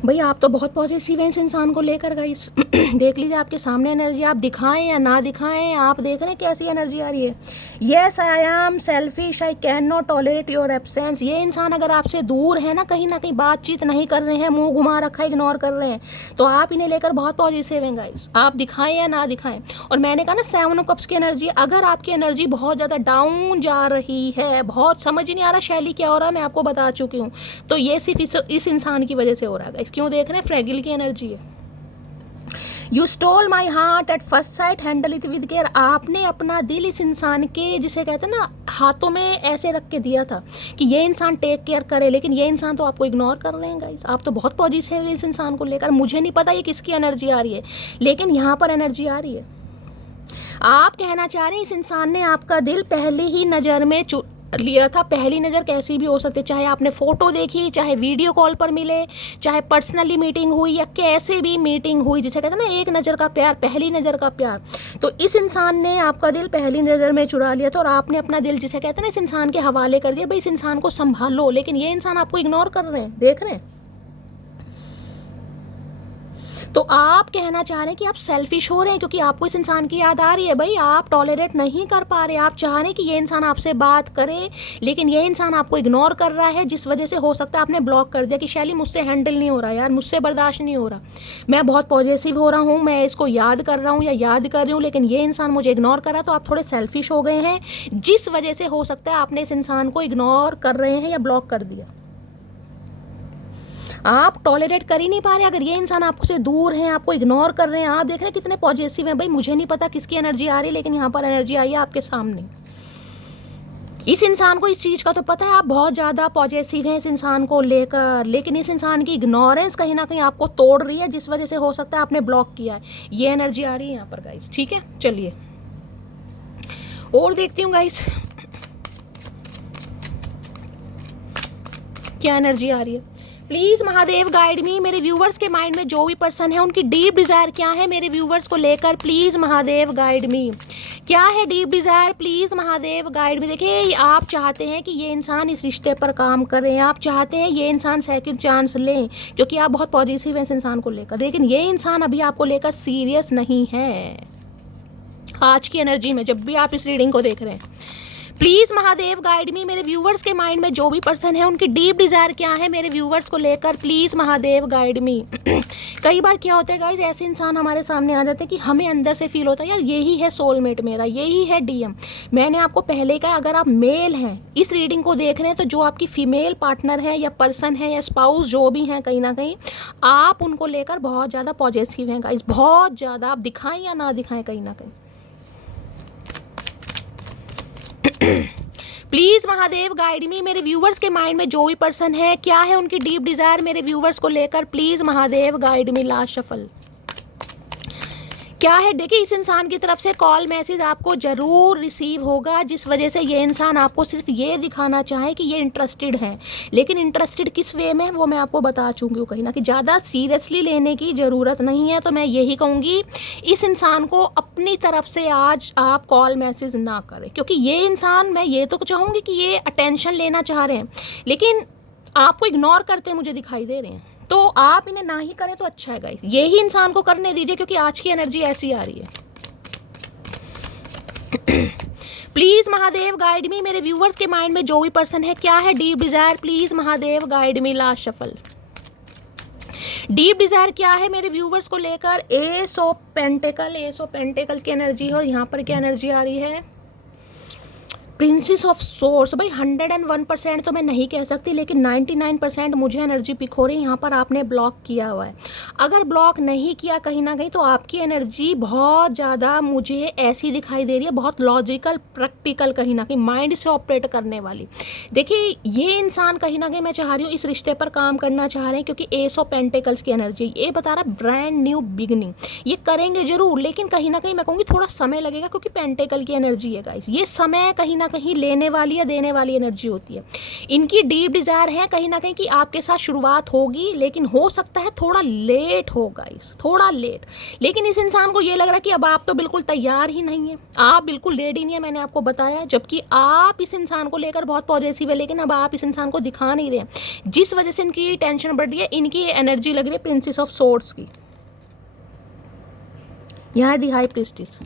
भैया आप तो बहुत पॉजिटिव हैं इस इंसान को लेकर गाइस। देख लीजिए आपके सामने एनर्जी, आप दिखाएं या ना दिखाएं, आप देख रहे हैं कैसी एनर्जी आ रही है। Yes I am selfish, I can not tolerate your absence. ये इंसान अगर आपसे दूर है ना कहीं बातचीत नहीं कर रहे हैं, मुंह घुमा रखा है, इग्नोर कर रहे हैं, तो आप इन्हें लेकर बहुत पॉजिटिव हैं गाइस। आप दिखाएं या ना दिखाएं। और मैंने कहा ना 7 ऑफ कप्स की एनर्जी, अगर आपकी एनर्जी बहुत ज़्यादा डाउन जा रही है, बहुत समझ नहीं आ रहा शैली क्या हो रहा है, मैं आपको बता चुकी हूँ, तो ये सिर्फ इस इंसान की वजह से हो रहा है। क्यों देख रहे हैं, फ्रैगिल की एनर्जी है। You stole my heart at first sight, handle it with care. आपने अपना दिल इस इंसान के, जिसे कहते हैं ना, हाथों में ऐसे रख के दिया था कि ये इंसान टेक केयर करे, लेकिन ये इंसान तो आपको इग्नोर कर रहे हैं गाइस। आप तो बहुत पॉजिटिव है इस इंसान को लेकर। मुझे नहीं पता ये किसकी एनर्जी आ रही है, लेकिन यहाँ पर एनर्जी आ रही है। आप कहना चाह रहे हैं इस इंसान ने आपका दिल पहली ही नज़र में लिया था। पहली नज़र कैसी भी हो सकती है, चाहे आपने फ़ोटो देखी, चाहे वीडियो कॉल पर मिले, चाहे पर्सनली मीटिंग हुई, या कैसे भी मीटिंग हुई, जिसे कहते हैं ना एक नज़र का प्यार, पहली नज़र का प्यार। तो इस इंसान ने आपका दिल पहली नज़र में चुरा लिया था, और आपने अपना दिल, जिसे कहते हैं ना, इस इंसान के हवाले कर दिया। भाई इस इंसान को संभालो, लेकिन ये इंसान आपको इग्नोर कर रहे हैं, देख रहे हैं। तो आप कहना चाह रहे हैं कि आप सेल्फिश हो रहे हैं क्योंकि आपको इस इंसान की याद आ रही है। भाई आप टॉलरेट नहीं कर पा रहे, आप चाह रहे हैं कि ये इंसान आपसे बात करे, लेकिन ये इंसान आपको इग्नोर कर रहा है, जिस वजह से हो सकता है आपने ब्लॉक कर दिया कि शैली मुझसे हैंडल नहीं हो रहा यार, मुझसे बर्दाश्त नहीं हो रहा, मैं बहुत पॉजिटिव हो रहा हूँ, मैं इसको याद कर रहा हूँ या याद कर रही हूँ, लेकिन ये इंसान मुझे इग्नोर कर रहा है। तो आप थोड़े सेल्फिश हो गए हैं, जिस वजह से हो सकता है आपने इस इंसान को इग्नोर कर रहे हैं या ब्लॉक कर दिया। आप टॉलरेट कर ही नहीं पा रहे। अगर ये इंसान आपसे दूर है, आपको इग्नोर कर रहे हैं, आप देख रहे हैं कितने पॉजिटिव हैं। भाई मुझे नहीं पता किसकी एनर्जी आ रही है, लेकिन यहाँ पर एनर्जी आई है आपके सामने। इस इंसान को इस चीज़ का तो पता है आप बहुत ज़्यादा पॉजिटिव हैं इस इंसान को लेकर, लेकिन इस इंसान की इग्नोरेंस कहीं ना कहीं आपको तोड़ रही है, जिस वजह से हो सकता है आपने ब्लॉक किया है। ये एनर्जी आ रही है यहाँ पर गाइस, ठीक है। चलिए और देखती हूँ गाइस क्या एनर्जी आ रही है। प्लीज महादेव गाइड मी, मेरे व्यूवर्स के माइंड में जो भी पर्सन है उनकी डीप डिजायर क्या है मेरे व्यूवर्स को लेकर, प्लीज महादेव गाइड मी। क्या है deep Dzire, please Mahadev guide मी। देखिए आप चाहते हैं कि ये इंसान इस रिश्ते पर काम करें, आप चाहते हैं ये इंसान सेकंड चांस लें, क्योंकि आप बहुत पॉजिटिव हैं इस इंसान को लेकर, लेकिन ये इंसान अभी आपको लेकर सीरियस नहीं है आज की एनर्जी में, जब भी आप इस रीडिंग को देख रहे हैं। प्लीज महादेव गाइड मी, मेरे व्यूवर्स के माइंड में जो भी पर्सन है उनकी डीप डिजायर क्या है मेरे व्यूवर्स को लेकर, प्लीज महादेव गाइड मी। कई बार क्या होता है गाइज, ऐसे इंसान हमारे सामने आ जाते हैं कि हमें अंदर से फील होता है यार यही है सोलमेट मेरा, यही है डीएम। मैंने आपको पहले कहा अगर आप मेल हैं इस रीडिंग को देख रहे हैं तो जो आपकी फीमेल पार्टनर है या पर्सन है या स्पाउस जो भी हैं, कहीं ना कहीं आप उनको लेकर बहुत ज़्यादा पॉजिटिव हैं गाइज, बहुत ज़्यादा, आप दिखाएं या ना दिखाएं कहीं ना कहीं। प्लीज महादेव गाइड मी, मेरे व्यूवर्स के माइंड में जो भी पर्सन है क्या है उनकी डीप डिजायर मेरे व्यूवर्स को लेकर, please Mahadev guide me. Last shuffle क्या है, देखिए इस इंसान की तरफ से कॉल मैसेज आपको जरूर रिसीव होगा, जिस वजह से ये इंसान आपको सिर्फ ये दिखाना चाहे कि ये इंटरेस्टेड है, लेकिन इंटरेस्टेड किस वे में वो मैं आपको बता चुकी हूँ कहीं ना कि ज़्यादा सीरियसली लेने की ज़रूरत नहीं है। तो मैं यही कहूँगी इस इंसान को अपनी तरफ से आज आप कॉल मैसेज ना करें, क्योंकि ये इंसान, मैं ये तो चाहूँगी कि ये अटेंशन लेना चाह रहे हैं लेकिन आपको इग्नोर करते मुझे दिखाई दे रहे हैं, तो आप इन्हें ना ही करें तो अच्छा है गाइस, यही इंसान को करने दीजिए क्योंकि आज की एनर्जी ऐसी आ रही है। प्लीज महादेव गाइड मी, मेरे व्यूवर्स के माइंड में जो भी पर्सन है क्या है deep Dzire, please Mahadev guide me. Last shuffle deep Dzire क्या है मेरे व्यूवर्स को लेकर, एस ऑफ पेंटेकल की एनर्जी है और यहाँ पर क्या एनर्जी आ रही है, प्रिंसेस ऑफ सोर्स। भाई 101% तो मैं नहीं कह सकती लेकिन 99% मुझे एनर्जी पिक हो रही है। यहाँ पर आपने ब्लॉक किया हुआ है, अगर ब्लॉक नहीं किया कहीं ना कहीं तो आपकी एनर्जी बहुत ज़्यादा मुझे ऐसी दिखाई दे रही है, बहुत लॉजिकल प्रैक्टिकल, कहीं ना कहीं माइंड से ऑपरेट करने वाली। देखिए ये इंसान कहीं ना कहीं मैं चाह रही हूँ इस रिश्ते पर काम करना चाह रहे हैं, क्योंकि एस ऑफ पेंटिकल्स की एनर्जी ये बता रहा है ब्रांड न्यू बिगनिंग, ये करेंगे जरूर लेकिन कहीं ना कहीं मैं कहूँगी थोड़ा समय लगेगा, क्योंकि पेंटिकल की एनर्जी है गाइस, ये समय कहीं ना कहीं लेने वाली या देने वाली एनर्जी होती है। इनकी डीप डिजायर है कहीं ना कहीं कि आपके साथ शुरुआत होगी, लेकिन हो सकता है थोड़ा लेट हो गाइस, थोड़ा लेट। लेकिन इस इंसान को ये लग रहा है कि अब आप तो बिल्कुल तैयार ही नहीं है, आप बिल्कुल रेडी नहीं है, मैंने आपको बताया, जबकि आप इस इंसान को लेकर बहुत पॉजिटिव है, लेकिन अब आप इस इंसान को दिखा नहीं रहे, जिस वजह से इनकी टेंशन बढ़ रही है। इनकी एनर्जी लग रही है प्रिंसेस ऑफ सोर्ड्स की, यहाँ दी हाई प्रीस्टेस।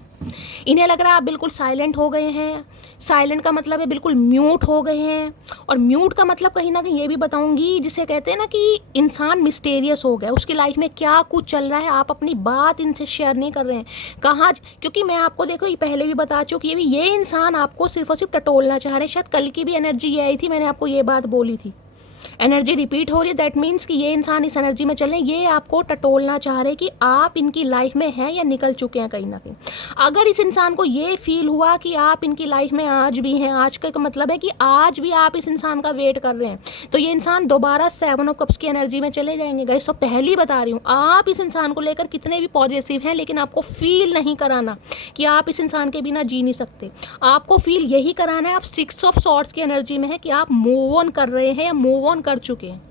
इन्हें लग रहा है आप बिल्कुल साइलेंट हो गए हैं, साइलेंट का मतलब है बिल्कुल म्यूट हो गए हैं, और म्यूट का मतलब कहीं ना कहीं ये भी बताऊंगी जिसे कहते हैं ना कि इंसान मिस्टेरियस हो गया, उसकी लाइफ में क्या कुछ चल रहा है, आप अपनी बात इनसे शेयर नहीं कर रहे हैं कहाँ, क्योंकि मैं आपको देखो ये पहले भी बता चुकी है, ये इंसान आपको सिर्फ और सिर्फ टटोलना चाह रहे हैं। शायद कल की भी एनर्जी ये आई थी, मैंने आपको ये बात बोली थी, एनर्जी रिपीट हो रही है, दैट मीन्स कि ये इंसान इस एनर्जी में चल रहे हैं, ये आपको टटोलना चाह रहे हैं कि आप इनकी लाइफ में हैं या निकल चुके हैं कहीं ना कहीं। अगर इस इंसान को ये फील हुआ कि आप इनकी लाइफ में आज भी हैं, आज का मतलब है कि आज भी आप इस इंसान का वेट कर रहे हैं, तो ये इंसान दोबारा 7 ऑफ कप्स की एनर्जी में चले जाएंगे गाइस। तो पहली बता रही हूँ आप इस इंसान को लेकर कितने भी पॉजिटिव हैं, लेकिन आपको फील नहीं कराना कि आप इस इंसान के बिना जी नहीं सकते, आपको फील यही कराना है आप 6 ऑफ सॉर्ड्स की एनर्जी में है कि आप मूव ऑन कर रहे हैं या मूव ऑन कर चुके हैं।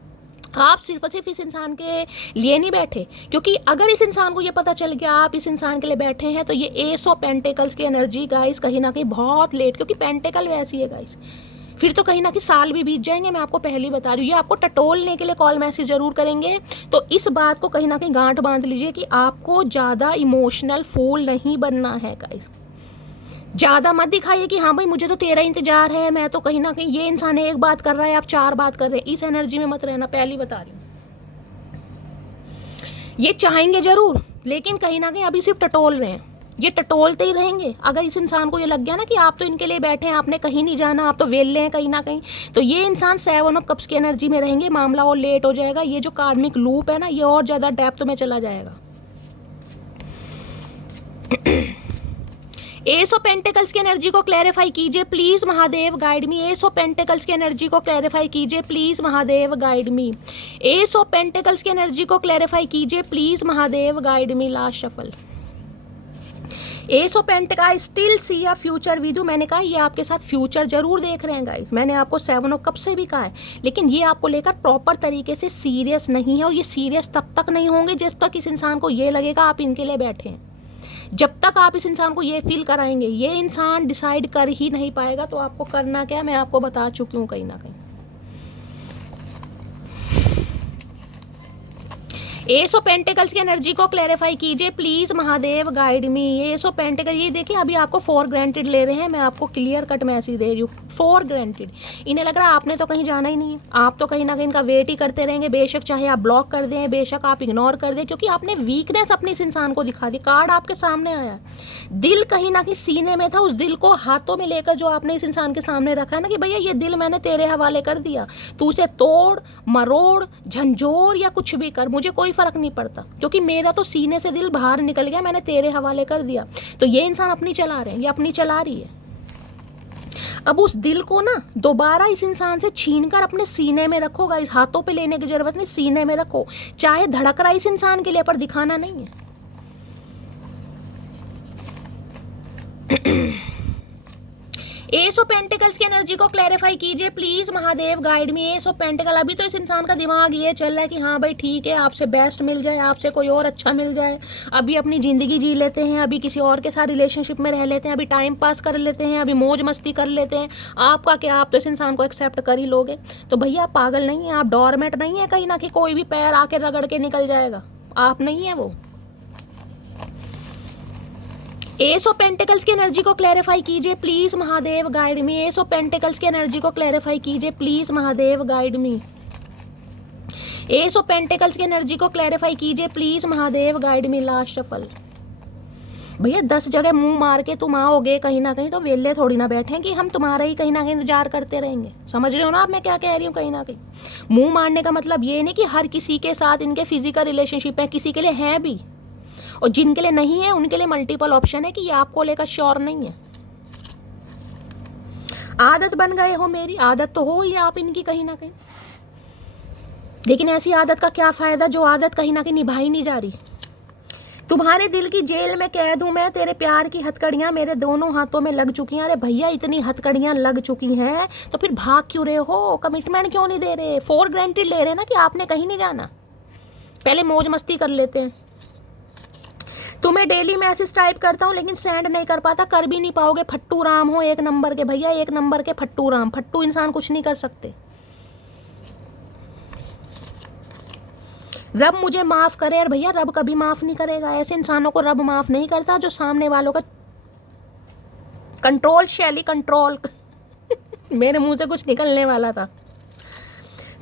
आप सिर्फ और सिर्फ इस इंसान के लिए नहीं बैठे, क्योंकि अगर इस इंसान को ये पता चल गया आप इस इंसान के लिए बैठे हैं तो ये एस ऑफ पेंटिकल्स की एनर्जी गाइस कहीं ना कहीं बहुत लेट, क्योंकि पेंटिकल वैसी है गाइस, फिर तो कहीं ना कहीं साल भी बीत जाएंगे। मैं आपको पहले ही बता रही हूँ, ये आपको टटोलने के लिए कॉल मैसेज जरूर करेंगे, तो इस बात को कहीं ना कहीं गांठ बांध लीजिए कि आपको ज़्यादा इमोशनल फूल नहीं बनना है गाइस। ज़्यादा मत दिखाइए कि हाँ भाई मुझे तो तेरा इंतजार है, मैं तो कहीं ना कहीं, ये इंसान एक बात कर रहा है आप 4 बात कर रहे हैं, इस एनर्जी में मत रहना, पहली बता रही हूँ। ये चाहेंगे जरूर लेकिन कहीं ना कहीं अभी सिर्फ टटोल रहे हैं, ये टटोलते ही रहेंगे। अगर इस इंसान को ये लग गया ना कि आप तो इनके लिए बैठे हैं, आपने कहीं नहीं जाना, आप तो वेले हैं कहीं ना कहीं, तो ये इंसान 7 ऑफ कप्स की एनर्जी में रहेंगे, मामला और लेट हो जाएगा, ये जो कार्मिक लूप है ना ये और ज़्यादा डेप्थ में चला जाएगा। एस ऑफ पेंटिकल्स की एनर्जी को क्लैरिफाई कीजिए please Mahadev guide me. Ace of pentacles की एनर्जी को क्लैरिफाई कीजिए please Mahadev guide me. Ace of pentacles की एनर्जी को क्लैरिफाई कीजिए please Mahadev guide me. Last shuffle ace of pentacle, still see a future with you. मैंने कहा ये आपके साथ फ्यूचर जरूर देख रहे हैं गाइस। मैंने आपको 7 ऑफ कप से भी कहा है, लेकिन ये आपको लेकर प्रॉपर तरीके से सीरियस नहीं है, और ये सीरियस तब तक नहीं होंगे जब तक इस इंसान को ये लगेगा आप इनके लिए बैठे हैं। जब तक आप इस इंसान को ये फील कराएंगे, ये इंसान डिसाइड कर ही नहीं पाएगा। तो आपको करना क्या, मैं आपको बता चुकी हूँ कहीं ना कहीं। एस ऑफ पेंटिकल्स की एनर्जी को क्लैरिफाई कीजिए please, Mahadev guide me. Ace of pentacle, ये देखिए अभी आपको फॉर ग्रांटेड ले रहे हैं, मैं आपको क्लियर कट मैसेज दे रही हूँ, फॉर ग्रांटेड। इन्हें लग रहा है आपने तो कहीं जाना ही नहीं है, आप तो कहीं ना कहीं इनका वेट ही करते रहेंगे, बेशक चाहे आप ब्लॉक कर दें, बेशक आप इग्नोर कर दें, क्योंकि आपने वीकनेस अपने इस इंसान को दिखा दी। कार्ड आपके सामने आया, दिल कहीं ना कहीं सीने में था, उस दिल को हाथों में लेकर जो आपने इस इंसान के सामने रखा है ना कि भैया ये दिल मैंने तेरे हवाले कर दिया, तू उसे तोड़ मरोड़ झंझोर या कुछ भी कर, मुझे कोई फर्क नहीं पड़ता, क्योंकि मेरा तो सीने से दिल बाहर निकल गया, मैंने तेरे हवाले कर दिया। तो ये इंसान अपनी चला रहे हैं, ये अपनी चला रही है। अब उस दिल को ना दोबारा इस इंसान से छीनकर अपने सीने में रखोगा, इस हाथों पे लेने की जरूरत नहीं, सीने में रखो। चाहे धड़क रहा इस इंसान के लिए, पर दिखाना नहीं है। एस ऑफ पेंटिकल्स की एनर्जी को क्लैरिफाई कीजिए please, Mahadev guide me. Ace of pentacle, अभी तो इस इंसान का दिमाग ये चल रहा है कि हाँ भाई ठीक है, आपसे बेस्ट मिल जाए, आपसे कोई और अच्छा मिल जाए, अभी अपनी ज़िंदगी जी लेते हैं, अभी किसी और के साथ रिलेशनशिप में रह लेते हैं, अभी टाइम पास कर लेते हैं, अभी मौज मस्ती कर लेते हैं। आपका क्या, आप तो इस इंसान को एक्सेप्ट कर ही लोगे। तो भैया आप पागल नहीं है, आप डोरमेट नहीं है कहीं ना कि कोई भी पैर आके रगड़ के निकल जाएगा, आप नहीं है वो। एस ऑफ पेंटिकल्स की एनर्जी को क्लैरिफाई कीजिए please, Mahadev guide me. Ace of pentacles की एनर्जी को क्लैरिफाई कीजिए please, Mahadev guide me. Ace of pentacles की एनर्जी को क्लैरिफाई कीजिए please, Mahadev guide me. Last shuffle. भैया 10 जगह मुंह मार के तुम आओगे कहीं ना कहीं, तो वेले थोड़ी ना बैठे कि हम तुम्हारा ही कहीं ना कहीं इंतजार करते रहेंगे। समझ रहे हो ना आप मैं क्या कह रही हूँ। कहीं ना कहीं मुंह मारने का मतलब ये नहीं कि हर किसी के साथ इनके फिजिकल रिलेशनशिप है, किसी के लिए है भी, और जिनके लिए नहीं है उनके लिए मल्टीपल ऑप्शन है कि ये आपको लेकर श्योर नहीं है। आदत बन गए हो मेरी, आदत तो हो ही आप इनकी कहीं ना कहीं, लेकिन ऐसी आदत का क्या फायदा जो आदत कहीं ना कहीं निभाई नहीं जा रही। तुम्हारे दिल की जेल में कैद हूं मैं, तेरे प्यार की हथकड़ियां मेरे दोनों हाथों में लग चुकी हैं। अरे भैया इतनी हथकड़ियां लग चुकी हैं तो फिर भाग क्यों रहे हो, कमिटमेंट क्यों नहीं दे रहे, फॉर ग्रांटेड ले रहे ना कि आपने कहीं नहीं जाना, पहले मौज मस्ती कर लेते हैं। तुम्हें डेली मैसेज टाइप करता हूँ लेकिन सेंड नहीं कर पाता, कर भी नहीं पाओगे। फट्टू राम हो एक नंबर के भैया, एक नंबर के फट्टू राम। फट्टू इंसान कुछ नहीं कर सकते। रब मुझे माफ करे, और भैया रब कभी माफ नहीं करेगा। ऐसे इंसानों को रब माफ नहीं करता जो सामने वालों का कंट्रोल शैली कंट्रोल मेरे मुंह से कुछ निकलने वाला था।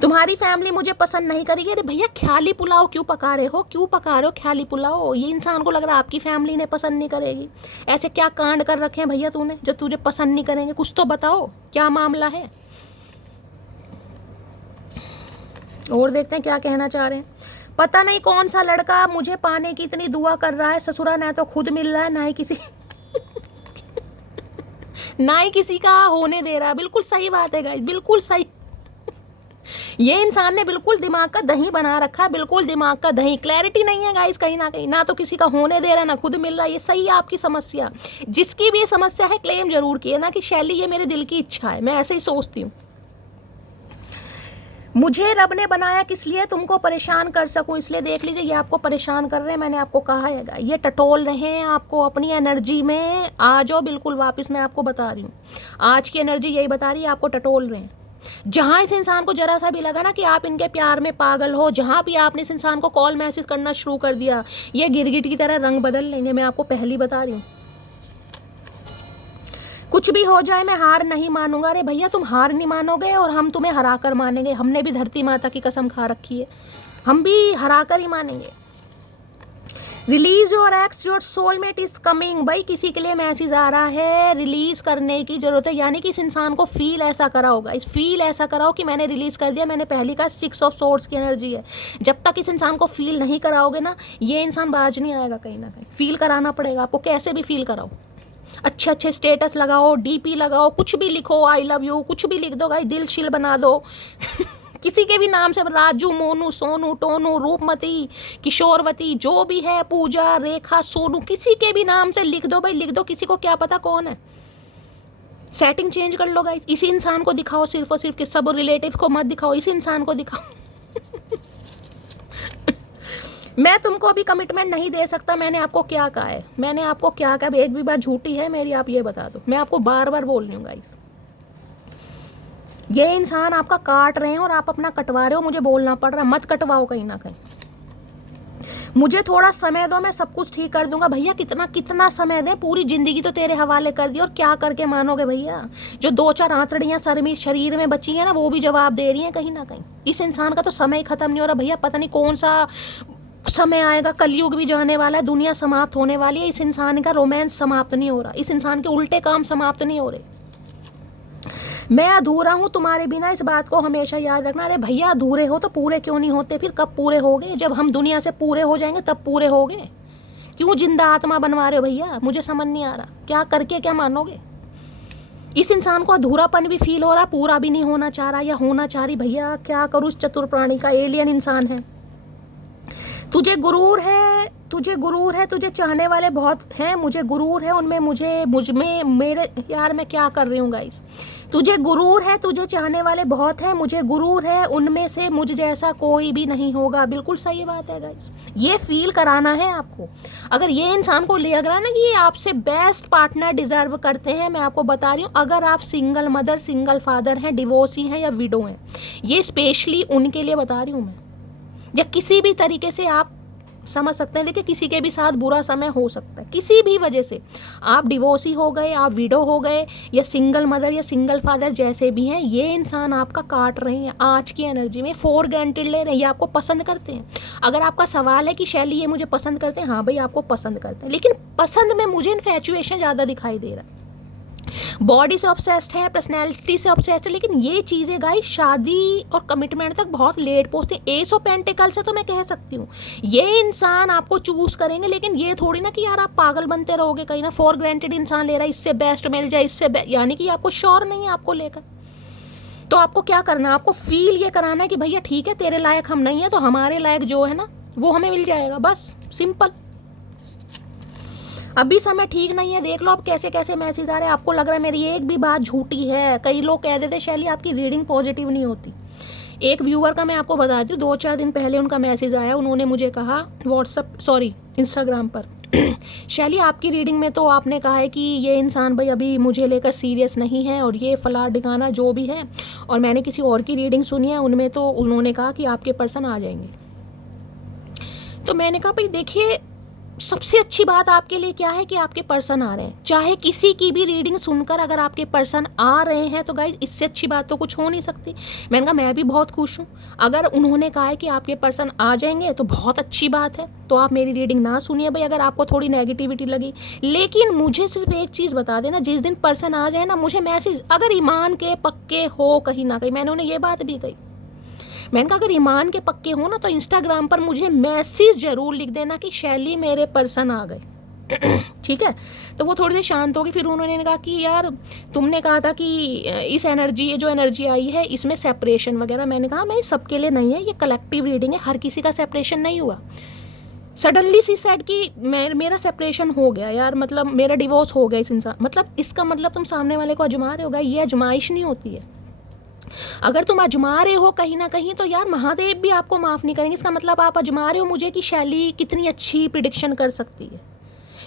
तुम्हारी फैमिली मुझे पसंद नहीं करेगी। अरे भैया ख्याली पुलाव क्यों पका रहे हो, क्यों पका रहे हो ख्याली पुलाव। ये इंसान को लग रहा है आपकी फैमिली ने पसंद नहीं करेगी। ऐसे क्या कांड कर रखे हैं भैया तूने जो तुझे पसंद नहीं करेंगे, कुछ तो बताओ क्या मामला है। और देखते हैं क्या कहना चाह रहे हैं। पता नहीं कौन सा लड़का मुझे पाने की इतनी दुआ कर रहा है, ससुरा ना तो खुद मिल रहा है ना ही किसी ना ही किसी का होने दे रहा। बिल्कुल सही बात है गाइस, बिल्कुल सही। ये इंसान ने बिल्कुल दिमाग का दही बना रखा है, बिल्कुल दिमाग का दही। क्लैरिटी नहीं है गाइस कहीं ना कहीं, ना तो किसी का होने दे रहा है ना खुद मिल रहा है। ये सही है आपकी समस्या। जिसकी भी ये समस्या है क्लेम जरूर किए ना कि शैली ये मेरे दिल की इच्छा है, मैं ऐसे ही सोचती हूँ। मुझे रब ने बनाया किस लिए, तुमको परेशान कर सकूं, इसलिए देख लीजिए ये आपको परेशान कर रहे हैं। मैंने आपको कहा है ये टटोल रहे हैं आपको अपनी एनर्जी में। आ जाओ बिल्कुल वापस, मैं आपको बता रही हूँ आज की एनर्जी यही बता रही है, आपको टटोल रहे हैं। जहाँ इस इंसान को जरा सा भी लगा ना कि आप इनके प्यार में पागल हो, जहाँ भी आपने इस इंसान को कॉल मैसेज करना शुरू कर दिया, ये गिरगिट की तरह रंग बदल लेंगे। मैं आपको पहली बता रही हूँ, कुछ भी हो जाए मैं हार नहीं मानूंगा। अरे भैया तुम हार नहीं मानोगे और हम तुम्हें हरा कर मानेंगे। हमने भी धरती माता की कसम खा रखी है, हम भी हरा कर ही मानेंगे। Release your x, your soulmate is coming. भाई किसी के लिए मैसेज आ रहा है, रिलीज करने की जरूरत है। यानी कि इस इंसान को फील ऐसा करा होगा, इस फील ऐसा कराओ कि मैंने रिलीज कर दिया। मैंने पहली कहा 6 ऑफ सोर्ड्स की एनर्जी है। जब तक इस इंसान को फील नहीं कराओगे ना, ये इंसान बाज नहीं आएगा। कहीं ना कहीं फील कराना पड़ेगा आपको, कैसे भी फील कराओ। अच्छे अच्छे स्टेटस लगाओ, डीपी लगाओ, कुछ भी लिखो, आई लव यू, कुछ भी लिख दो भाई, दिल शिल बना दो किसी के भी नाम से, राजू, मोनू, सोनू, टोनू, रूपमती, किशोरवती, जो भी है, पूजा, रेखा, सोनू, किसी के भी नाम से लिख दो भाई, लिख दो, किसी को क्या पता कौन है। सेटिंग चेंज कर लो गाइस, इसी इंसान को दिखाओ सिर्फ और सिर्फ, कि सब रिलेटिव को मत दिखाओ, इसी इंसान को दिखाओ। मैं तुमको अभी कमिटमेंट नहीं दे सकता, मैंने आपको क्या कहा है, मैंने आपको क्या कहा, एक भी बात झूठी है मेरी, आप ये बता दो। मैं आपको बार बार बोल रही हूँ गाइस, ये इंसान आपका काट रहे हैं और आप अपना कटवा रहे हो, मुझे बोलना पड़ रहा है, मत कटवाओ कहीं ना कहीं। मुझे थोड़ा समय दो, मैं सब कुछ ठीक कर दूंगा। भैया कितना कितना समय दें, पूरी जिंदगी तो तेरे हवाले कर दी, और क्या करके मानोगे भैया। जो 2-4 आंतड़ियाँ शरीर में बची हैं ना, वो भी जवाब दे रही हैं कहीं ना कहीं। इस इंसान का तो समय ही खत्म नहीं हो रहा भैया, पता नहीं कौन सा समय आएगा, कलयुग भी जाने वाला है, दुनिया समाप्त होने वाली है, इस इंसान का रोमांस समाप्त नहीं हो रहा, इस इंसान के उल्टे काम समाप्त नहीं हो रहे। मैं अधूरा हूँ तुम्हारे बिना, इस बात को हमेशा याद रखना। अरे भैया अधूरे हो तो पूरे क्यों नहीं होते, फिर कब पूरे होगे, जब हम दुनिया से पूरे हो जाएंगे तब पूरे होगे। क्यों जिंदा आत्मा बनवा रहे हो भैया, मुझे समझ नहीं आ रहा, क्या करके क्या मानोगे। इस इंसान को अधूरापन भी फील हो रहा, पूरा भी नहीं होना चाह रहा, या होना चाह रही। भैया क्या करूँ, इस चतुर प्राणी का, एलियन इंसान है। तुझे गुरूर है, तुझे गुरूर है, तुझे चाहने वाले बहुत हैं, मुझे गुरूर है उनमें, मुझ में मेरे, यार मैं क्या कर रही हूँ गाइस। तुझे गुरूर है, तुझे चाहने वाले बहुत हैं, मुझे गुरूर है उनमें से मुझ जैसा कोई भी नहीं होगा। बिल्कुल सही बात है गाइस, ये फील कराना है आपको। अगर ये इंसान को लग रहा है ना कि ये आपसे बेस्ट पार्टनर डिजर्व करते हैं, मैं आपको बता रही हूँ, अगर आप सिंगल मदर, सिंगल फादर हैं, डिवोर्सी हैं या विडो हैं, ये स्पेशली उनके लिए बता रही हूँ मैं। या किसी भी तरीके से आप समझ सकते हैं, देखिए किसी के भी साथ बुरा समय हो सकता है, किसी भी वजह से। आप डिवोर्सी हो गए, आप विडो हो गए, या सिंगल मदर या सिंगल फादर जैसे भी हैं, ये इंसान आपका काट रहे हैं आज की एनर्जी में, फॉर ग्रांटेड ले रहे हैं, ये आपको पसंद करते हैं। अगर आपका सवाल है कि शैली ये मुझे पसंद करते हैं, हाँ भाई आपको पसंद करते हैं, लेकिन पसंद में मुझे इन्फैचुएशन ज़्यादा दिखाई दे रहा है। बॉडी से ऑब्सेस्ड है, पर्सनैलिटी से ऑब्सेस्ड है, लेकिन ये चीज़ें गाइस शादी और कमिटमेंट तक बहुत लेट पहुंचते हैं। एस ऑफ पेंटिकल से तो मैं कह सकती हूँ ये इंसान आपको चूज करेंगे, लेकिन ये थोड़ी ना कि यार आप पागल बनते रहोगे कहीं ना, फॉर ग्रांटेड इंसान ले रहा है, इससे बेस्ट मिल जाए, इससे यानी कि आपको श्योर नहीं है आपको लेकर। तो आपको क्या करना है, आपको फील ये कराना है कि भैया ठीक है तेरे लायक हम नहीं है, तो हमारे लायक जो है ना वो हमें मिल जाएगा, बस सिंपल। अभी समय ठीक नहीं है, देख लो अब कैसे कैसे मैसेज आ रहे हैं। आपको लग रहा है मेरी एक भी बात झूठी है। कई लोग कह देते शैली आपकी रीडिंग पॉजिटिव नहीं होती। एक व्यूअर का मैं आपको बताती हूँ, 2-4 दिन पहले उनका मैसेज आया, उन्होंने मुझे कहा इंस्टाग्राम पर शैली आपकी रीडिंग में तो आपने कहा है कि ये इंसान भाई अभी मुझे लेकर सीरियस नहीं है, और ये फला ठिकाना जो भी है, और मैंने किसी और की रीडिंग सुनी है, उनमें तो उन्होंने कहा कि आपके पर्सन आ जाएंगे। तो मैंने कहा भाई देखिए सबसे अच्छी बात आपके लिए क्या है कि आपके पर्सन आ रहे हैं। चाहे किसी की भी रीडिंग सुनकर अगर आपके पर्सन आ रहे हैं तो गाइज इससे अच्छी बात तो कुछ हो नहीं सकती। मैंने कहा मैं भी बहुत खुश हूँ। अगर उन्होंने कहा है कि आपके पर्सन आ जाएंगे तो बहुत अच्छी बात है, तो आप मेरी रीडिंग ना सुनिए भाई अगर आपको थोड़ी नेगेटिविटी लगी। लेकिन मुझे सिर्फ एक चीज़ बता देना, जिस दिन पर्सन आ जाए ना मुझे मैसेज, अगर ईमान के पक्के हो कहीं ना कहीं, मैंने उन्हें ये बात भी कही, मैंने कहा अगर ईमान के पक्के हो ना तो इंस्टाग्राम पर मुझे मैसेज जरूर लिख देना कि शैली मेरे पर्सन आ गए। ठीक है, तो वो थोड़ी देर शांत होगी। फिर उन्होंने कहा कि यार तुमने कहा था कि इस एनर्जी, ये जो एनर्जी आई है इसमें सेपरेशन वगैरह। मैंने कहा मैं सबके लिए नहीं है, ये कलेक्टिव रीडिंग है, हर किसी का सेपरेशन नहीं हुआ। सडनली सी सेड कि मेरा सेपरेशन हो गया यार, मतलब मेरा डिवोर्स हो गया इस इंसान, मतलब इसका मतलब तुम सामने वाले को आजमा रहे हो। ये आजमाइश नहीं होती है। अगर तुम आजमा रहे हो कहीं ना कहीं तो यार महादेव भी आपको माफ़ नहीं करेंगे। इसका मतलब आप आजमा रहे हो मुझे कि शैली कितनी अच्छी प्रिडिक्शन कर सकती है।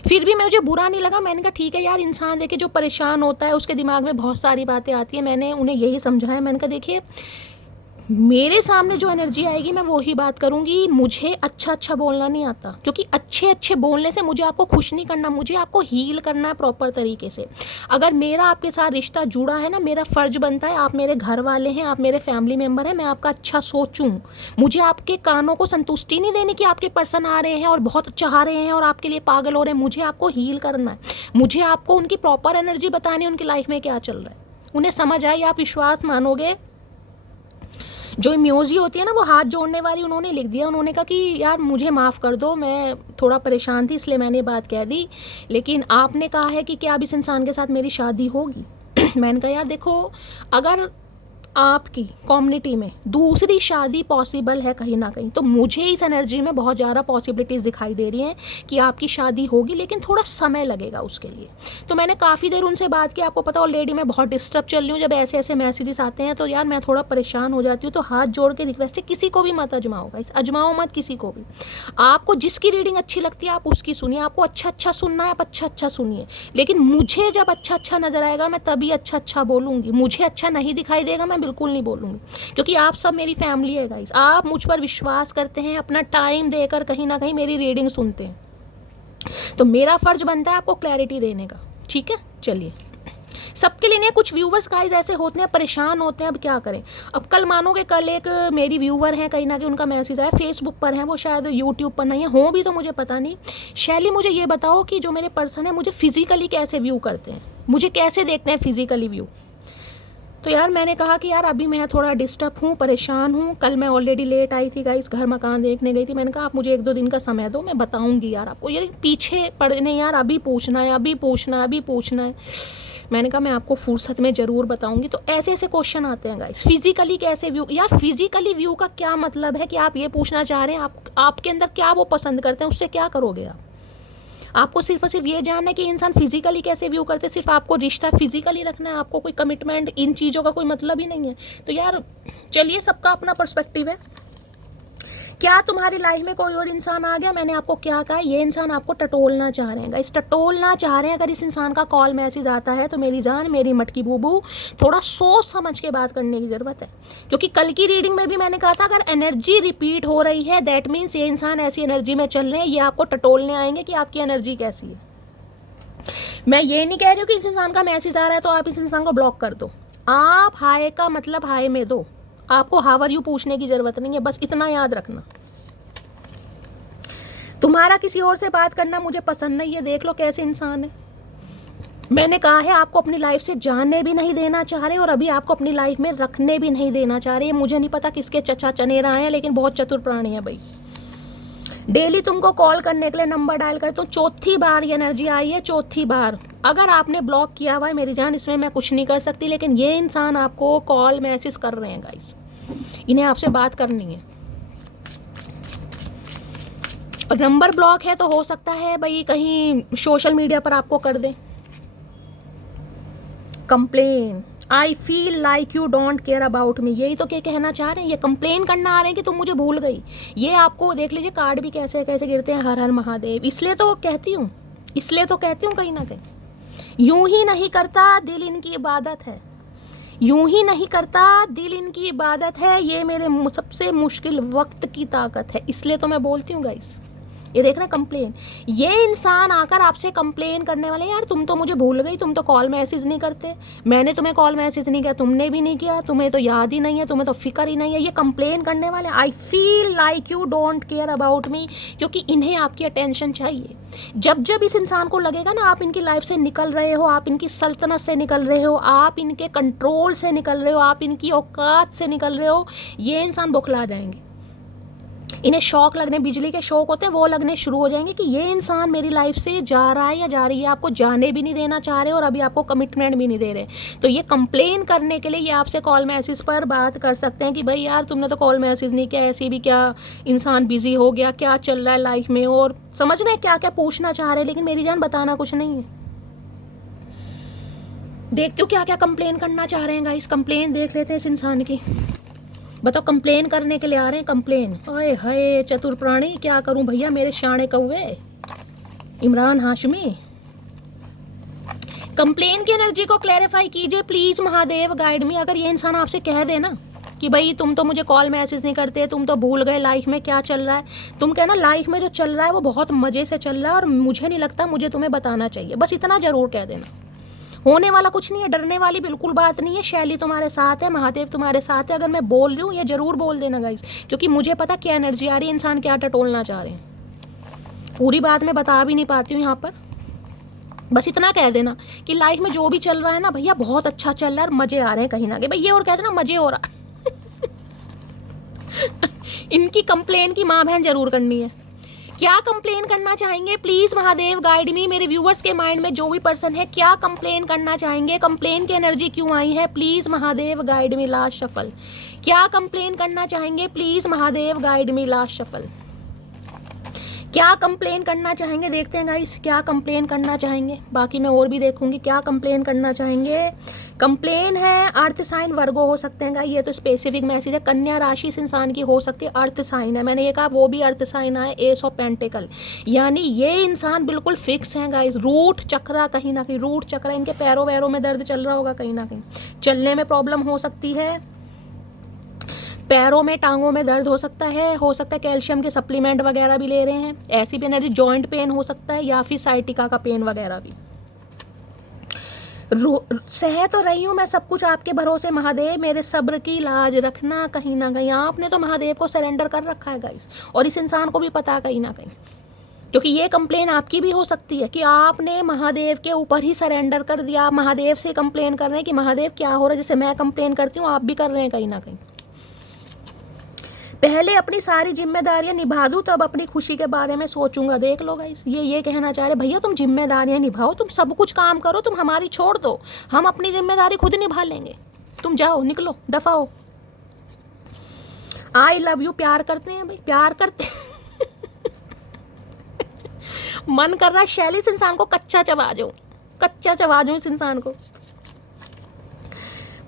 फिर भी मुझे बुरा नहीं लगा। मैंने कहा ठीक है यार, इंसान देखे जो परेशान होता है उसके दिमाग में बहुत सारी बातें आती है। मैंने उन्हें यही समझाया, मैंने कहा देखिए मेरे सामने जो एनर्जी आएगी मैं वही बात करूंगी। मुझे अच्छा बोलना नहीं आता, क्योंकि अच्छे बोलने से मुझे आपको खुश नहीं करना, मुझे आपको हील करना है प्रॉपर तरीके से। अगर मेरा आपके साथ रिश्ता जुड़ा है ना, मेरा फ़र्ज बनता है, आप मेरे घर वाले हैं, आप मेरे फैमिली मेम्बर हैं, मैं आपका अच्छा सोचूं। मुझे आपके कानों को संतुष्टि नहीं देनी कि आपके पर्सन आ रहे हैं और बहुत चाह रहे हैं और आपके लिए पागल हो रहे हैं। मुझे आपको हील करना है, मुझे आपको उनकी प्रॉपर एनर्जी बतानी है, उनकी लाइफ में क्या चल रहा है। उन्हें समझ आए, आप विश्वास मानोगे। जो इमोजी होती है ना वो हाथ जोड़ने वाली, उन्होंने लिख दिया। उन्होंने कहा कि यार मुझे माफ़ कर दो, मैं थोड़ा परेशान थी इसलिए मैंने बात कह दी, लेकिन आपने कहा है कि क्या अब इस इंसान के साथ मेरी शादी होगी। मैंने कहा यार देखो, अगर आपकी कम्युनिटी में दूसरी शादी पॉसिबल है कहीं ना कहीं। तो मुझे इस एनर्जी में बहुत ज़्यादा पॉसिबिलिटीज़ दिखाई दे रही हैं कि आपकी शादी होगी, लेकिन थोड़ा समय लगेगा उसके लिए। तो मैंने काफ़ी देर उनसे बात की। आपको पता ऑलरेडी मैं बहुत डिस्टर्ब चल रही हूँ। जब ऐसे ऐसे मैसेजेस आते हैं तो यार मैं थोड़ा परेशान हो जाती हूँ। तो हाथ जोड़ के रिक्वेस्ट है, किसी को भी मत अजमाओ गाइस, अजमाओ मत किसी को भी। आपको जिसकी रीडिंग अच्छी लगती है आप उसकी सुनिए। आपको अच्छा अच्छा सुनना है आप अच्छा अच्छा सुनिए, लेकिन मुझे जब अच्छा अच्छा नजर आएगा मैं तभी अच्छा अच्छा बोलूँगी। मुझे अच्छा नहीं दिखाई देगा मैं बिल्कुल नहीं बोलूँगी, क्योंकि आप सब मेरी फैमिली है गाइस। आप मुझ पर विश्वास करते हैं, अपना टाइम देकर कहीं ना कहीं मेरी रीडिंग सुनते हैं, तो मेरा फर्ज बनता है आपको क्लैरिटी देने का। ठीक है, चलिए। सबके लिए नहीं, कुछ व्यूवर्स गाइस ऐसे होते हैं, परेशान होते हैं। अब क्या करें। अब कल मानोगे कल एक मेरी व्यूवर है, कहीं ना कहीं उनका मैसेज आया, फेसबुक पर है वो, शायद यूट्यूब पर नहीं है, हो भी तो मुझे पता नहीं। शैली मुझे ये बताओ कि जो मेरे पर्सन है मुझे फिजिकली कैसे व्यू करते हैं, मुझे कैसे देखते हैं फिजिकली व्यू। तो यार मैंने कहा कि यार अभी मैं थोड़ा डिस्टर्ब हूँ, परेशान हूँ। कल मैं ऑलरेडी लेट आई थी गाइस, घर मकान देखने गई थी। मैंने कहा आप मुझे 1-2 दिन का समय दो, मैं बताऊँगी यार आपको। यार पीछे पड़ने, यार अभी पूछना है, अभी पूछना है, अभी पूछना है। मैंने कहा मैं आपको फुर्सत में ज़रूर बताऊंगी। तो ऐसे ऐसे क्वेश्चन आते हैं गाइस, फिजिकली कैसे व्यू। यार फिजिकली व्यू का क्या मतलब है कि आप ये पूछना चाह रहे हैं आपके अंदर क्या वो पसंद करते हैं, उससे क्या करोगे आप। आपको सिर्फ और सिर्फ ये जानना है कि इंसान फिजिकली कैसे व्यू करते हैं, सिर्फ आपको रिश्ता फिजिकली रखना है, आपको कोई कमिटमेंट इन चीज़ों का कोई मतलब ही नहीं है। तो यार चलिए, सबका अपना पर्सपेक्टिव है। क्या तुम्हारी लाइफ में कोई और इंसान आ गया। मैंने आपको क्या कहा, ये इंसान आपको टटोलना चाह रहे हैं, इस टटोलना चाह रहे हैं। अगर इस इंसान का कॉल मैसेज आता है तो मेरी जान, मेरी मटकी बूबू, थोड़ा सोच समझ के बात करने की ज़रूरत है। क्योंकि कल की रीडिंग में भी मैंने कहा था अगर एनर्जी रिपीट हो रही है दैट मीन्स ये इंसान ऐसी एनर्जी में चल रहे हैं, ये आपको टटोलने आएंगे कि आपकी एनर्जी कैसी है। मैं ये नहीं कह रही हूँ कि इस इंसान का मैसेज आ रहा है तो आप इस इंसान को ब्लॉक कर दो। आप हाय का मतलब हाय में दो, आपको हाउ आर यू पूछने की ज़रूरत नहीं है, बस इतना याद रखना। तुम्हारा किसी और से बात करना मुझे पसंद नहीं है। देख लो कैसे इंसान है। मैंने कहा है आपको अपनी लाइफ से जानने भी नहीं देना चाह रहे और अभी आपको अपनी लाइफ में रखने भी नहीं देना चाह रहे। मुझे नहीं पता किसके चचा चनेरा हैं, लेकिन बहुत चतुर प्राणी है भाई। डेली तुमको कॉल करने के लिए नंबर डायल कर, तो चौथी बार ये एनर्जी आई है, चौथी बार। अगर आपने ब्लॉक किया हुआ है मेरी जान, इसमें मैं कुछ नहीं कर सकती, लेकिन ये इंसान आपको कॉल मैसेज कर रहे हैं गाइस, इन्हें आपसे बात करनी है। और नंबर ब्लॉक है तो हो सकता है भाई कहीं सोशल मीडिया पर आपको कर दें complain. I feel like you don't care about me, यही तो क्या कहना चाह रहे हैं। ये कंप्लेन करना आ रहे हैं कि तुम मुझे भूल गई। ये आपको देख लीजिए कार्ड भी कैसे कैसे गिरते हैं, हर हर महादेव। इसलिए तो कहती हूँ कहीं ना कहीं। यूं ही नहीं करता दिल इनकी इबादत है, यूं ही नहीं करता दिल इनकी इबादत है। ये मेरे सबसे मुश्किल वक्त की ताकत है, इसलिए तो मैं बोलती हूँ गाइस। ये देख रहे कंप्लेन, ये इंसान आकर आपसे कंप्लेन करने वाले, यार तुम तो मुझे भूल गई, तुम तो कॉल मैसेज नहीं करते, मैंने तुम्हें कॉल मैसेज नहीं किया, तुमने भी नहीं किया, तुम्हें तो याद ही नहीं है, तुम्हें तो फिक्र ही नहीं है। ये कंप्लेन करने वाले। I feel like you don't care about me, क्योंकि इन्हें आपकी अटेंशन चाहिए। जब जब इस इंसान को लगेगा ना आप इनकी लाइफ से निकल रहे हो, आप इनकी सल्तनत से निकल रहे हो, आप इनके कंट्रोल से निकल रहे हो, आप इनकी औकात से निकल रहे हो, ये इंसान बौखला जाएंगे। इन्हें शौक लगने, बिजली के शौक होते हैं वो लगने शुरू हो जाएंगे कि ये इंसान मेरी लाइफ से जा रहा है या जा रही है। आपको जाने भी नहीं देना चाह रहे और अभी आपको कमिटमेंट भी नहीं दे रहे। तो ये कंप्लेन करने के लिए ये आपसे कॉल मैसेज पर बात कर सकते हैं कि भाई यार तुमने तो कॉल मैसेज नहीं किया, ऐसे भी क्या इंसान बिजी हो गया, क्या चल रहा है लाइफ में, और समझ रहे हैं क्या क्या पूछना चाह रहे हैं। लेकिन मेरी जान बताना कुछ नहीं है। देखती हूँ क्या क्या कंप्लेन करना चाह रहे हैं गाइस। कंप्लेन देख लेते हैं इस इंसान की। बताओ कंप्लेन करने के लिए आ रहे हैं, कंप्लेन। ओए हाय चतुर प्राणी, क्या करूं भैया मेरे शाणे कौवे। इमरान हाशमी, कंप्लेन की एनर्जी को क्लैरिफाई कीजिए प्लीज महादेव, गाइड मी। अगर ये इंसान आपसे कह देना कि भाई तुम तो मुझे कॉल मैसेज नहीं करते, तुम तो भूल गए लाइफ में क्या चल रहा है, तुम कहना लाइफ में जो चल रहा है वो बहुत मजे से चल रहा है और मुझे नहीं लगता मुझे तुम्हें बताना चाहिए। बस इतना जरूर कह देना। होने वाला कुछ नहीं है, डरने वाली बिल्कुल बात नहीं है। शैली तुम्हारे साथ है, महादेव तुम्हारे साथ है। अगर मैं बोल रही हूँ ये जरूर बोल देना गाइस, क्योंकि मुझे पता क्या एनर्जी आ रही है, इंसान क्या टटोलना चाह रहे हैं। पूरी बात मैं बता भी नहीं पाती हूँ यहाँ पर। बस इतना कह देना कि लाइफ में जो भी चल रहा है ना भैया बहुत अच्छा चल रहा है और मजे आ रहे हैं कहीं ना कहीं। भैया और कहते ना मजे हो रहा इनकी कंप्लेन की माँ बहन जरूर करनी है क्या कंप्लेन करना चाहेंगे प्लीज महादेव गाइड मी। मेरे व्यूवर्स के माइंड में जो भी पर्सन है क्या कंप्लेन करना चाहेंगे, कंप्लेन की एनर्जी क्यों आई है, please Mahadev guide me. Last shuffle, क्या कंप्लेन करना चाहेंगे please Mahadev guide me. Last shuffle, क्या कंप्लेन करना चाहेंगे, देखते हैं गाइस क्या कंप्लेन करना चाहेंगे। बाकी मैं और भी देखूंगी क्या कंप्लेन करना चाहेंगे। कंप्लेन है अर्थ साइन वर्गो हो सकते हैं गाइस, ये तो स्पेसिफिक मैसेज है। कन्या राशि इस इंसान की हो सकती है, अर्थ साइन है, मैंने ये कहा वो भी अर्थ साइन आए, एस ऑफ पेंटिकल, यानी ये इंसान बिल्कुल फिक्स है गाइस। रूट चक्रा कहीं ना कहीं, रूट चक्रा, इनके पैरों वैरों में दर्द चल रहा होगा कहीं ना कहीं, चलने में प्रॉब्लम हो सकती है, पैरों में टांगों में दर्द हो सकता है कैल्शियम के सप्लीमेंट वगैरह भी ले रहे हैं, ऐसी भी एनर्जी, जॉइंट पेन हो सकता है या फिर साइटिका का पेन वगैरह भी। सह तो रही हूँ मैं सब कुछ आपके भरोसे महादेव, मेरे सब्र की लाज रखना। कहीं ना कहीं आपने तो महादेव को सरेंडर कर रखा है गाइस, और इस इंसान को भी पता कहीं ना कहीं, क्योंकि ये कंप्लेन आपकी भी हो सकती है कि आपने महादेव के ऊपर ही सरेंडर कर दिया। आप महादेव से कंप्लेन कर रहे हैं कि महादेव क्या हो रहा है, जैसे मैं कंप्लेन करती हूँ आप भी कर रहे हैं कहीं ना कहीं। पहले अपनी सारी जिम्मेदारियां निभा दूं तब अपनी खुशी के बारे में सोचूंगा। देख लो गाइस, ये कहना चाह रहे भैया तुम जिम्मेदारियां निभाओ, तुम सब कुछ काम करो, तुम हमारी छोड़ दो, हम अपनी जिम्मेदारी खुद निभा लेंगे, तुम जाओ निकलो दफा हो। आई लव यू, प्यार करते हैं भाई, प्यार करते हैं। मन कर रहा है शैली इस इंसान को कच्चा चबा जाऊं इस इंसान को।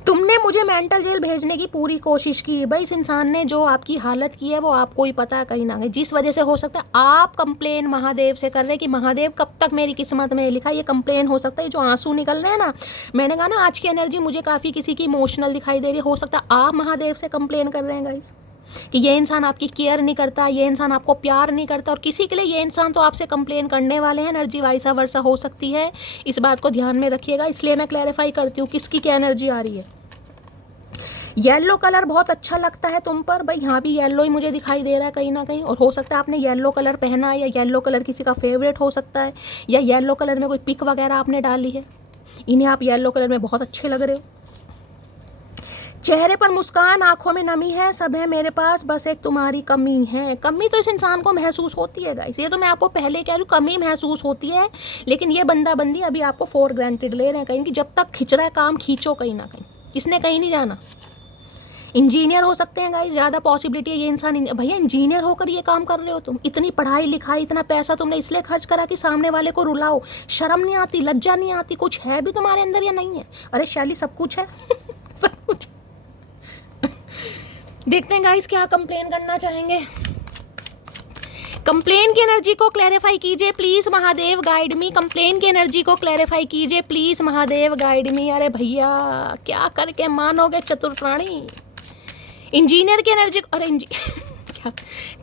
तुमने मुझे मेंटल जेल भेजने की पूरी कोशिश की भाई, इस इंसान ने जो आपकी हालत की है वो आपको ही पता है कहीं ना कहीं, जिस वजह से हो सकता है आप कंप्लेन महादेव से कर रहे हैं कि महादेव कब तक मेरी किस्मत में लिखा। ये कंप्लेन हो सकता है, जो आंसू निकल रहे हैं ना, मैंने कहा ना आज की एनर्जी मुझे काफ़ी किसी की इमोशनल दिखाई दे रही है, हो सकता है आप महादेव से कंप्लेन कर रहे हैं गाइस कि ये इंसान आपकी केयर नहीं करता, ये इंसान आपको प्यार नहीं करता, और किसी के लिए ये इंसान तो आपसे कंप्लेन करने वाले हैं। एनर्जी वाइसा वर्सा हो सकती है, इस बात को ध्यान में रखिएगा, इसलिए मैं क्लैरिफाई करती हूँ किसकी क्या एनर्जी आ रही है। येलो कलर बहुत अच्छा लगता है तुम पर भाई, यहाँ भी येलो ही मुझे दिखाई दे रहा है कहीं ना कहीं, और हो सकता है आपने येलो कलर पहना है या येलो कलर किसी का फेवरेट हो सकता है, या येलो कलर में कोई पिक वगैरह आपने डाली है, इन्हें आप येलो कलर में बहुत अच्छे लग रहे हो। चेहरे पर मुस्कान, आंखों में नमी है, सब है मेरे पास, बस एक तुम्हारी कमी है। कमी तो इस इंसान को महसूस होती है गाइस, ये तो मैं आपको पहले कह रही हूँ, कमी महसूस होती है, लेकिन ये बंदा बंदी अभी आपको फॉर ग्रांटेड ले रहे हैं कहीं कि जब तक खिंच रहा है काम खींचो कहीं ना कहीं, इसने कहीं नहीं जाना। इंजीनियर हो सकते हैं गाइस, ज़्यादा पॉसिबिलिटी है ये इंसान। भैया इंजीनियर होकर ये काम कर रहे हो तुम, इतनी पढ़ाई लिखाई इतना पैसा तुमने इसलिए खर्च करा कि सामने वाले को रुलाओ, शर्म नहीं आती, लज्जा नहीं आती, कुछ है भी तुम्हारे अंदर या नहीं है? अरे शैली सब कुछ है। सब कुछ। देखते हैं गाइस क्या कंप्लेन करना चाहेंगे। कंप्लेन की एनर्जी को क्लैरिफाई कीजिए please Mahadev guide me, complain की एनर्जी को क्लैरिफाई कीजिए प्लीज महादेव गाइड मी। अरे भैया क्या करके मानोगे चतुर प्राणी। इंजीनियर की एनर्जी, अरे क्या,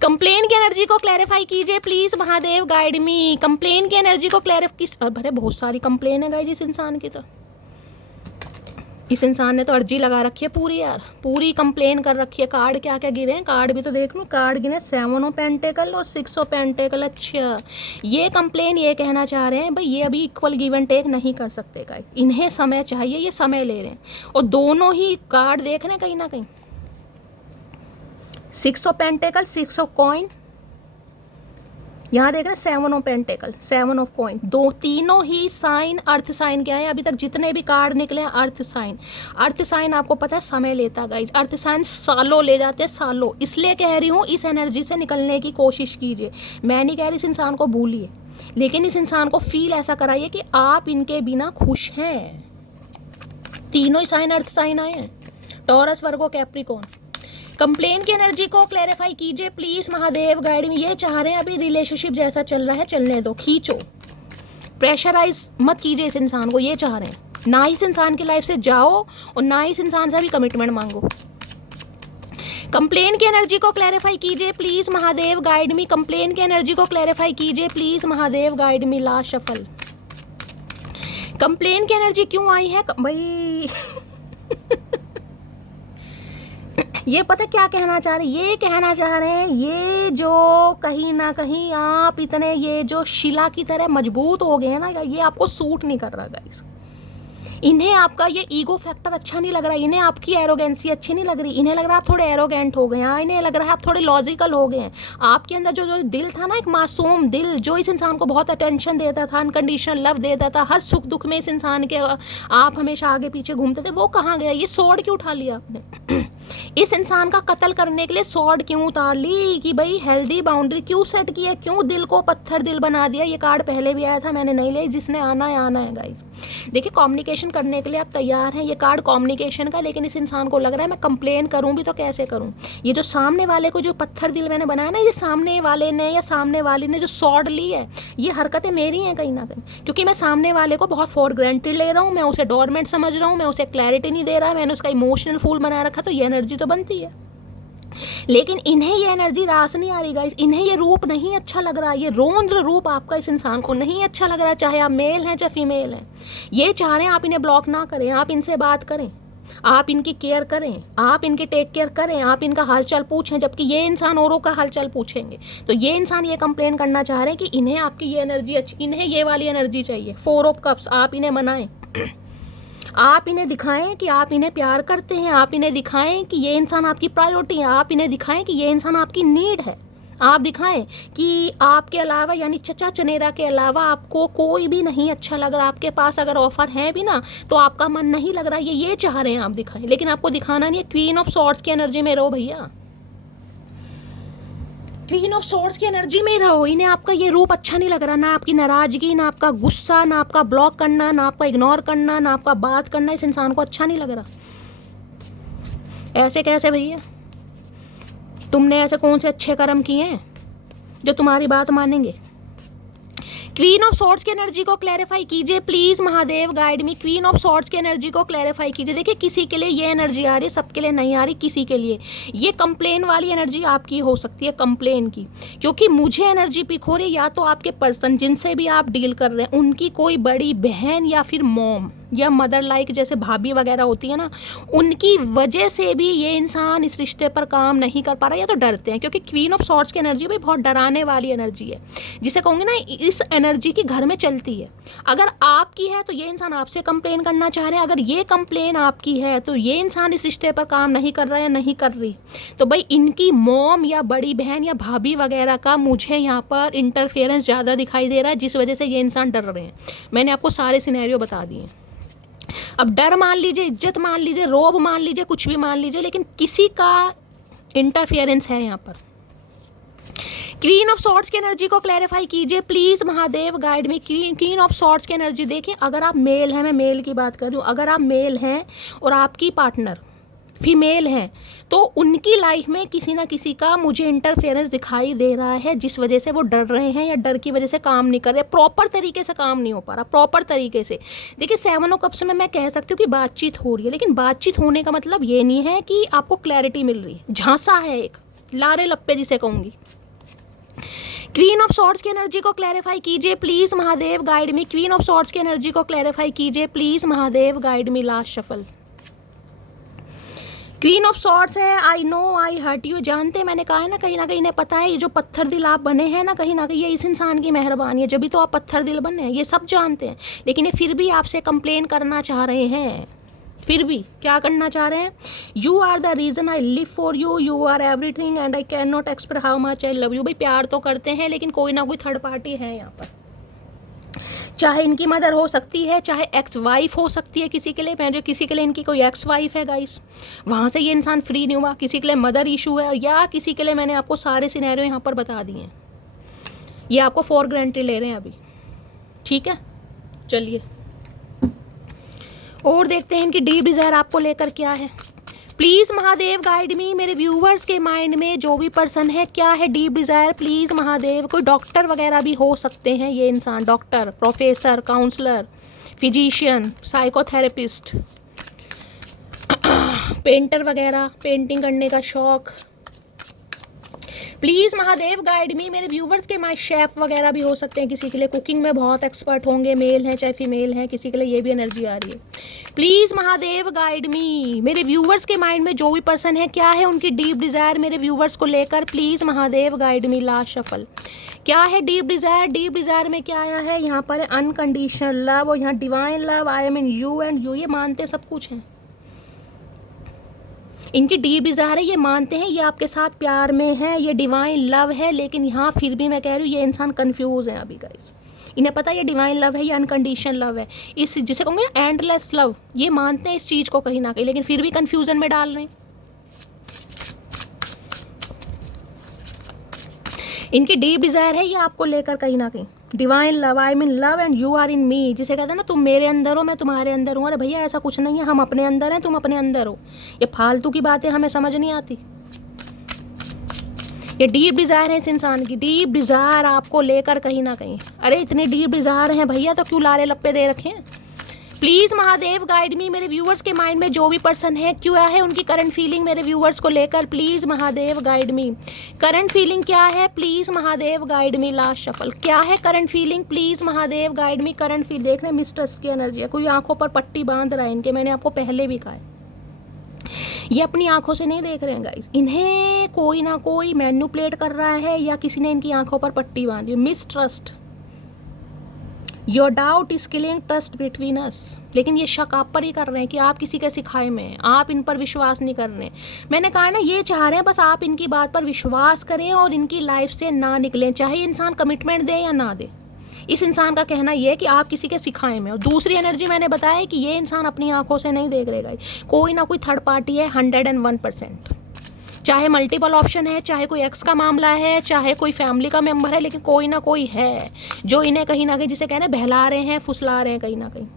कंप्लेन की एनर्जी को क्लैरिफाई कीजिए please Mahadev guide me, complain की एनर्जी को क्लैरिफाई। अरे बहुत सारी कंप्लेन है गाइस इस इंसान की, तो इस इंसान ने तो अर्जी लगा रखी है पूरी यार, पूरी कंप्लेन कर रखी है। कार्ड क्या क्या गिरे हैं, कार्ड भी तो देख लूँ, कार्ड गिरे 7 ऑफ पेंटिकल और 6 ऑफ पेंटिकल। अच्छा ये कंप्लेन ये कहना चाह रहे हैं भाई ये अभी इक्वल गिव एंड टेक नहीं कर सकते गाइस, इन्हें समय चाहिए, ये समय ले रहे हैं, और दोनों ही कार्ड देख रहे हैं कहीं ना कहीं, 6 ऑफ पेंटिकल, 6 ऑफ कॉइन, यहाँ देख रहे हैं 7 ऑफ पेंटिकल, 7 ऑफ कॉइन, तीनों ही साइन अर्थ साइन क्या है। अभी तक जितने भी कार्ड निकले हैं अर्थ साइन, अर्थ साइन आपको पता है समय लेता है गाइज, अर्थ साइन सालों ले जाते हैं, सालों। इसलिए कह रही हूँ इस एनर्जी से निकलने की कोशिश कीजिए। मैं नहीं कह रही इस इंसान को भूलिए, लेकिन इस इंसान को फील ऐसा कराइए कि आप इनके बिना खुश हैं। तीनों ही साइन अर्थ साइन आए हैं, टॉरस, वर्गो, कैप्रिकॉर्न। कंप्लेन की एनर्जी को क्लैरिफाई कीजिए प्लीज महादेव गाइड में। ये चाह रहे हैं अभी रिलेशनशिप जैसा चल रहा है चलने दो, खींचो, प्रेशराइज मत कीजिए इस इंसान को, ये चाह रहे हैं। ना इस इंसान की लाइफ से जाओ और ना इस इंसान से अभी कमिटमेंट मांगो। कंप्लेन की एनर्जी को क्लैरिफाई कीजिए please Mahadev guide me, complain की एनर्जी को क्लैरिफाई कीजिए please Mahadev guide me. Last shuffle, complain की एनर्जी क्यों आई है भाई? ये पता क्या कहना चाह रहे हैं, ये कहना चाह रहे हैं ये जो कहीं ना कहीं आप इतने ये जो शिला की तरह मजबूत हो गए हैं ना, ये आपको सूट नहीं कर रहा गाइस। इन्हें आपका ये ईगो फैक्टर अच्छा नहीं लग रहा, इन्हें आपकी एरोगेंसी अच्छी नहीं लग रही, इन्हें लग रहा है आप थोड़े एरोगेंट हो गए हैं, इन्हें लग रहा है आप थोड़े लॉजिकल हो गए हैं। आपके अंदर जो दिल था ना, एक मासूम दिल जो इस इंसान को बहुत अटेंशन देता था, अनकंडीशनल लव देता था, हर सुख दुख में इस इंसान के आप हमेशा आगे पीछे घूमते थे, वो कहाँ गया? ये स्वॉर्ड क्यों उठा लिया आपने? इस इंसान का कत्ल करने के लिए स्वॉर्ड क्यों उतार ली? कि भाई हेल्दी बाउंड्री क्यों सेट किया, क्यों दिल को पत्थर दिल बना दिया? ये कार्ड पहले भी आया था, मैंने नहीं लिया, जिसने आना है गाइस। देखिए कम्युनिकेशन करने के लिए आप तैयार हैं, ये कार्ड कम्युनिकेशन का, लेकिन इस इंसान को लग रहा है मैं कंप्लेन करूं भी तो कैसे करूं। ये जो सामने वाले को जो पत्थर दिल मैंने बनाया ना, ये सामने वाले ने या सामने वाली ने जो स्वॉर्ड ली है, ये हरकतें मेरी हैं कहीं ना कहीं, क्योंकि मैं सामने वाले को बहुत फॉर ग्रांटेड ले रहा हूँ, मैं उसे डोरमेंट समझ रहा हूँ, मैं उसे क्लैरिटी नहीं दे रहा, मैंने उसका इमोशनल फूल बना रखा, तो ये एनर्जी तो बनती है। लेकिन इन्हें ये एनर्जी रास नहीं आ रही गाइस, इन्हें ये रूप नहीं अच्छा लग रहा, ये रौद्र रूप आपका इस इंसान को नहीं अच्छा लग रहा, चाहे आप मेल हैं चाहे फीमेल हैं। ये चाह रहे हैं आप इन्हें ब्लॉक ना करें, आप इनसे बात करें, आप इनकी केयर करें, आप इनकी टेक केयर करें, आप इनका हालचाल पूछें, जबकि ये इंसान औरों का हालचाल पूछेंगे। तो ये इंसान ये कंप्लेन करना चाह रहे हैं कि इन्हें आपकी ये एनर्जी अच्छी, इन्हें ये वाली एनर्जी चाहिए। 4 ऑफ कप्स, आप इन्हें मनाएं, आप इन्हें दिखाएं कि आप इन्हें प्यार करते हैं, आप इन्हें दिखाएं कि ये इंसान आपकी प्रायोरिटी है, आप इन्हें दिखाएं कि ये इंसान आपकी नीड है, आप दिखाएं कि आपके अलावा यानी चचा चनेरा के अलावा आपको कोई भी नहीं अच्छा लग रहा, आपके पास अगर ऑफर है भी ना तो आपका मन नहीं लग रहा, ये चाह रहे हैं आप दिखाएं, लेकिन आपको दिखाना नहीं है। क्वीन ऑफ सॉर्ड्स की एनर्जी में रहो भैया, क्वीन ऑफ सॉर्ड्स की एनर्जी में रहो। इन्हें आपका ये रूप अच्छा नहीं लग रहा, ना आपकी नाराजगी, ना आपका गुस्सा, ना आपका ब्लॉक करना, ना आपका इग्नोर करना, ना आपका बात करना, इस इंसान को अच्छा नहीं लग रहा। ऐसे कैसे भैया? तुमने ऐसे कौन से अच्छे कर्म किए हैं जो तुम्हारी बात मानेंगे? क्वीन ऑफ सॉर्ड्स की एनर्जी को क्लैरिफाई कीजिए please, Mahadev guide me. Queen of swords की एनर्जी को क्लैरिफाई कीजिए। देखिए किसी के लिए ये एनर्जी आ रही है, सबके लिए नहीं आ रही, किसी के लिए ये कंप्लेन वाली एनर्जी आपकी हो सकती है, कंप्लेन की, क्योंकि मुझे एनर्जी पिक हो रही है या तो आपके पर्सन जिनसे भी आप डील कर रहे हैं उनकी कोई बड़ी बहन या फिर मॉम या मदर लाइक जैसे भाभी वगैरह होती है ना, उनकी वजह से भी ये इंसान इस रिश्ते पर काम नहीं कर पा रहा, या तो डरते हैं, क्योंकि क्वीन ऑफ सॉर्ड्स की एनर्जी भी बहुत डराने वाली एनर्जी है, जिसे कहूँगे ना इस एनर्जी की घर में चलती है। अगर आपकी है तो ये इंसान आपसे कंप्लेन करना चाह रहे हैं, अगर ये कंप्लेन आपकी है तो ये इंसान इस रिश्ते पर काम नहीं कर रहा है, नहीं कर रही, तो भाई इनकी मॉम या बड़ी बहन या भाभी वगैरह का मुझे यहाँ पर इंटरफेरेंस ज़्यादा दिखाई दे रहा है, जिस वजह से ये इंसान डर रहे हैं। मैंने आपको सारे सिनेरियो बता दिए। अब डर मान लीजिए, इज्जत मान लीजिए, रोब मान लीजिए, कुछ भी मान लीजिए, लेकिन किसी का इंटरफेरेंस है यहाँ पर। क्वीन ऑफ सॉर्ड्स की एनर्जी को क्लैरिफाई कीजिए प्लीज, महादेव गाइड में। क्वीन ऑफ सॉर्ड्स की एनर्जी देखिए, अगर आप मेल हैं, मैं मेल की बात कर रही हूँ, अगर आप मेल हैं और आपकी पार्टनर फीमेल हैं तो उनकी लाइफ में किसी ना किसी का मुझे इंटरफेरेंस दिखाई दे रहा है, जिस वजह से वो डर रहे हैं या डर की वजह से काम नहीं कर रहे, प्रॉपर तरीके से काम नहीं हो पा रहा, प्रॉपर तरीके से। देखिए 7 ऑफ कप्स में मैं कह सकती हूँ कि बातचीत हो रही है, लेकिन बातचीत होने का मतलब ये नहीं है कि आपको क्लैरिटी मिल रही है, झांसा है एक लारे लप्पे जिसे कहूँगी। क्वीन ऑफ सॉर्ड्स की एनर्जी को क्लैरिफाई कीजिए please, Mahadev guide me. Queen of swords की एनर्जी को क्लैरिफाई कीजिए please, Mahadev guide me. Last shuffle queen of swords है। I know I hurt you, जानते हैं, मैंने कहा है ना कहीं इन्हें पता है ये जो पत्थर दिल आप बने हैं ना कहीं ये इस इंसान की मेहरबानी है, जब भी तो आप पत्थर दिल बने हैं, ये सब जानते हैं, लेकिन ये फिर भी आपसे कंप्लेन करना चाह रहे हैं। फिर भी क्या करना चाह रहे हैं? You are the reason I live for you, you are everything and I can not express how much I love you. भाई प्यार तो करते हैं, लेकिन कोई ना कोई थर्ड पार्टी है यहाँ पर, चाहे इनकी मदर हो सकती है, चाहे एक्स वाइफ हो सकती है किसी के लिए, मैं जो किसी के लिए इनकी कोई एक्स वाइफ है गाइस, वहाँ से ये इंसान फ्री नहीं हुआ, किसी के लिए मदर इशू है, या किसी के लिए मैंने आपको सारे सिनेरियो यहाँ पर बता दिए हैं, ये आपको फॉर ग्रांटेड ले रहे हैं अभी, ठीक है। चलिए और देखते हैं इनकी डीप डिज़ायर आपको लेकर क्या है। प्लीज़ महादेव गाइड मी, मेरे व्यूवर्स के माइंड में जो भी पर्सन है क्या है डीप डिज़ायर, प्लीज़ महादेव। कोई डॉक्टर वगैरह भी हो सकते हैं ये इंसान, doctor, professor, counsellor, physician, psychotherapist, painter वगैरह, पेंटिंग करने का शौक। प्लीज़ महादेव गाइड मी, मेरे व्यूवर्स के माय शेफ़ वगैरह भी हो सकते हैं, किसी के लिए कुकिंग में बहुत एक्सपर्ट होंगे, मेल हैं चाहे फीमेल हैं, किसी के लिए ये भी एनर्जी आ रही है। प्लीज़ महादेव गाइड मी, मेरे व्यूवर्स के माइंड में जो भी पर्सन है क्या है उनकी डीप डिज़ायर मेरे व्यूवर्स को लेकर, please Mahadev guide me. Last shuffle क्या है डीप डिज़ायर? डीप डिज़ायर में क्या आया है? यहाँ पर अनकंडीशनल लव और यहाँ divine love, I am in you and you, ये मानते सब कुछ हैं। इनकी डीप डिज़ायर है, ये मानते हैं ये आपके साथ प्यार में है, ये डिवाइन लव है, लेकिन यहाँ फिर भी मैं कह रही हूँ ये इंसान कंफ्यूज है अभी गाइस। इन्हें पता है ये डिवाइन लव है, ये अनकंडीशनल लव है, इस जिसे कहूँगे एंडलेस लव, ये मानते हैं इस चीज़ को कहीं ना कहीं, लेकिन फिर भी कन्फ्यूज़न में डाल रहे हैं। इनकी डीप डिज़ायर है ये आपको लेकर कहीं ना कहीं, divine love, I mean love and you are in me, जिसे कहते हैं ना तुम मेरे अंदर हो मैं तुम्हारे अंदर हूँ। अरे भैया ऐसा कुछ नहीं है, हम अपने अंदर हैं, तुम अपने अंदर हो। ये फालतू की बातें हमें समझ नहीं आती। ये डीप डिज़ायर है इस इंसान की, डीप डिज़ायर आपको लेकर कहीं ना कहीं। अरे इतने डीप डिज़ायर हैं भैया तो क्यों लारे लप्पे दे रखे हैं? प्लीज़ महादेव गाइड मी, मेरे व्यूवर्स के माइंड में जो भी पर्सन है क्या है उनकी करंट फीलिंग मेरे व्यूवर्स को लेकर, please Mahadev guide me. Current feeling क्या है? Please Mahadev guide me. Last shuffle, क्या है current feeling? Please Mahadev guide me. Current feel देख रहे हैं, मिस्ट्रस्ट की एनर्जी है, कोई आंखों पर पट्टी बांध रहा है इनके, मैंने आपको पहले भी कहा है ये अपनी आंखों से नहीं देख रहे हैं गाइस, इन्हें कोई ना कोई मैन्युपुलेट कर रहा है या किसी ने इनकी आंखों पर पट्टी बांधी है। Mistrust, your doubt is killing trust between us, लेकिन ये शक आप पर ही कर रहे हैं कि आप किसी के सिखाए में हैं, आप इन पर विश्वास नहीं कर रहे। मैंने कहा ना ये चाह रहे हैं बस आप इनकी बात पर विश्वास करें और इनकी लाइफ से ना निकलें, चाहे इंसान कमिटमेंट दे या ना दे। इस इंसान का कहना यह है कि आप किसी के सिखाए में। और दूसरी एनर्जी मैंने बताया है कि ये इंसान अपनी आंखों से नहीं देख रहेगा, कोई ना कोई थर्ड पार्टी है 101%, चाहे मल्टीपल ऑप्शन है, चाहे कोई एक्स का मामला है, चाहे कोई फैमिली का मेंबर है, लेकिन कोई ना कोई है जो इन्हें कहीं ना कहीं जिसे कहना बहला रहे हैं, फुसला रहे हैं कहीं ना कहीं।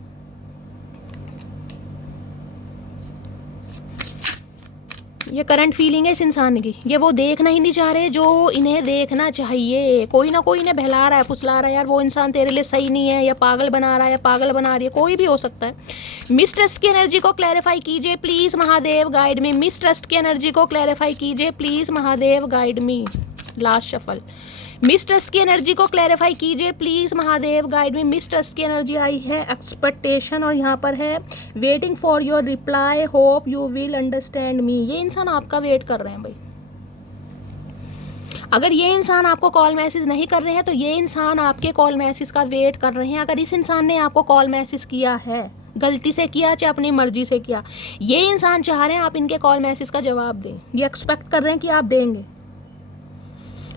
ये करंट फीलिंग है इस इंसान की, ये वो देखना ही नहीं चाह रहे जो इन्हें देखना चाहिए। कोई ना कोई इन्हें बहला रहा है, फुसला रहा है, यार वो इंसान तेरे लिए सही नहीं है, या पागल बना रहा है, या पागल बना रही है, कोई भी हो सकता है। मिसट्रस्ट की एनर्जी को क्लैरिफाई कीजिए please Mahadev guide me. Mistrust की एनर्जी को क्लैरिफाई कीजिए please Mahadev guide me. Last shuffle, mistrust की एनर्जी को क्लैरिफाई कीजिए please Mahadev guide me. Mistrust की एनर्जी आई है एक्सपेक्टेशन, और यहाँ पर है waiting for your reply, hope you will understand me. ये इंसान आपका वेट कर रहे हैं भाई। अगर ये इंसान आपको कॉल मैसेज नहीं कर रहे हैं तो ये इंसान आपके कॉल मैसेज का वेट कर रहे हैं। अगर इस इंसान ने आपको कॉल मैसेज किया है, गलती से किया चाहे अपनी मर्जी से किया, ये इंसान चाह रहे हैं आप इनके कॉल मैसेज का जवाब दें, ये एक्सपेक्ट कर रहे हैं कि आप देंगे,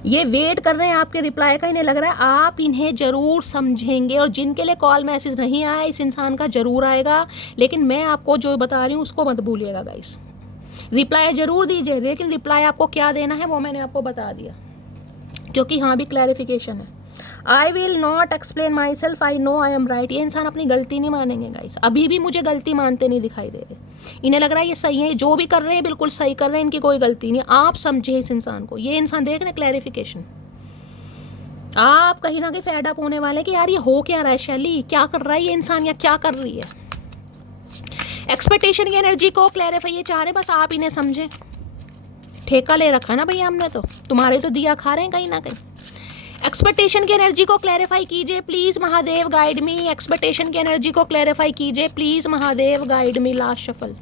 ये वेट कर रहे हैं आपके रिप्लाई का। इन्हें लग रहा है आप इन्हें ज़रूर समझेंगे, और जिनके लिए कॉल मैसेज नहीं आया इस इंसान का ज़रूर आएगा। लेकिन मैं आपको जो बता रही हूँ उसको मत भूलिएगा गाइस, रिप्लाई ज़रूर दीजिए, लेकिन रिप्लाई आपको क्या देना है वो मैंने आपको बता दिया, क्योंकि यहाँ भी क्लैरिफिकेशन है। I will not explain my self, I know I am right. ये इंसान अपनी गलती नहीं मानेंगे गाइस, अभी भी मुझे गलती मानते नहीं दिखाई दे रहे। इन्हें लग रहा है ये सही है, जो भी कर रहे हैं बिल्कुल सही कर रहे हैं, इनकी कोई गलती नहीं। आप समझे इस इंसान को, ये इंसान देख रहे क्लैरिफिकेशन। आप कहीं ना कहीं फेड अप होने वाले कि यार ये हो क्या रहा है, शैली क्या कर रहा है ये इंसान, या क्या कर रही है। एक्सपेक्टेशन की एनर्जी को क्लैरिफाई ये चाह रहे, बस आप इन्हें समझें। ठेका ले रखा ना भैया हमने, तो तुम्हारे तो दिया खा रहे हैं कहीं ना कहीं। एक्सपेक्टेशन की एनर्जी को क्लैरिफाई कीजिए please Mahadev guide me. Expectation की एनर्जी को क्लैरिफाई कीजिए please Mahadev guide me. Last shuffle,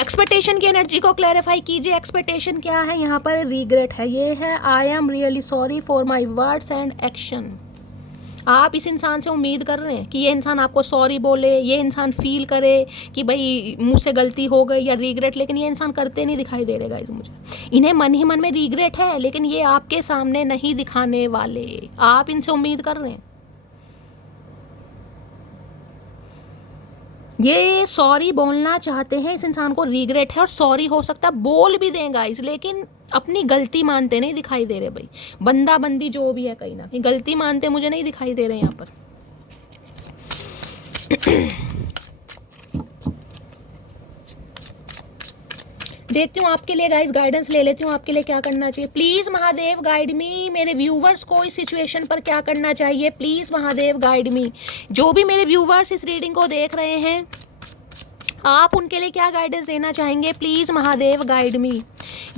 expectation की एनर्जी को क्लैरिफाई कीजिए। एक्सपेक्टेशन क्या है? यहाँ पर रिग्रेट है, ये है I am really sorry for my words and action. आप इस इंसान से उम्मीद कर रहे हैं कि ये इंसान आपको सॉरी बोले, ये इंसान फील करे कि भाई मुझसे गलती हो गई, या रिग्रेट, लेकिन ये इंसान करते नहीं दिखाई दे रहेगा मुझे। इन्हें मन ही मन में रिग्रेट है, लेकिन ये आपके सामने नहीं दिखाने वाले, आप इनसे उम्मीद कर रहे हैं। ये सॉरी बोलना चाहते हैं, इस इंसान को रिग्रेट है और सॉरी हो सकता है बोल भी देगा इस, लेकिन अपनी गलती मानते नहीं दिखाई दे रहे भाई। बंदा बंदी जो भी है कहीं ना कहीं गलती मानते मुझे नहीं दिखाई दे रहे यहाँ पर। देखती हूँ आपके लिए गाइस, गाइडेंस ले लेती हूँ आपके लिए क्या करना चाहिए। प्लीज़ महादेव गाइड मी, मेरे व्यूवर्स को इस सिचुएशन पर क्या करना चाहिए, प्लीज़ महादेव गाइड मी। जो भी मेरे व्यूवर्स इस रीडिंग को देख रहे हैं, आप उनके लिए क्या गाइडेंस देना चाहेंगे, प्लीज़ महादेव गाइड मी।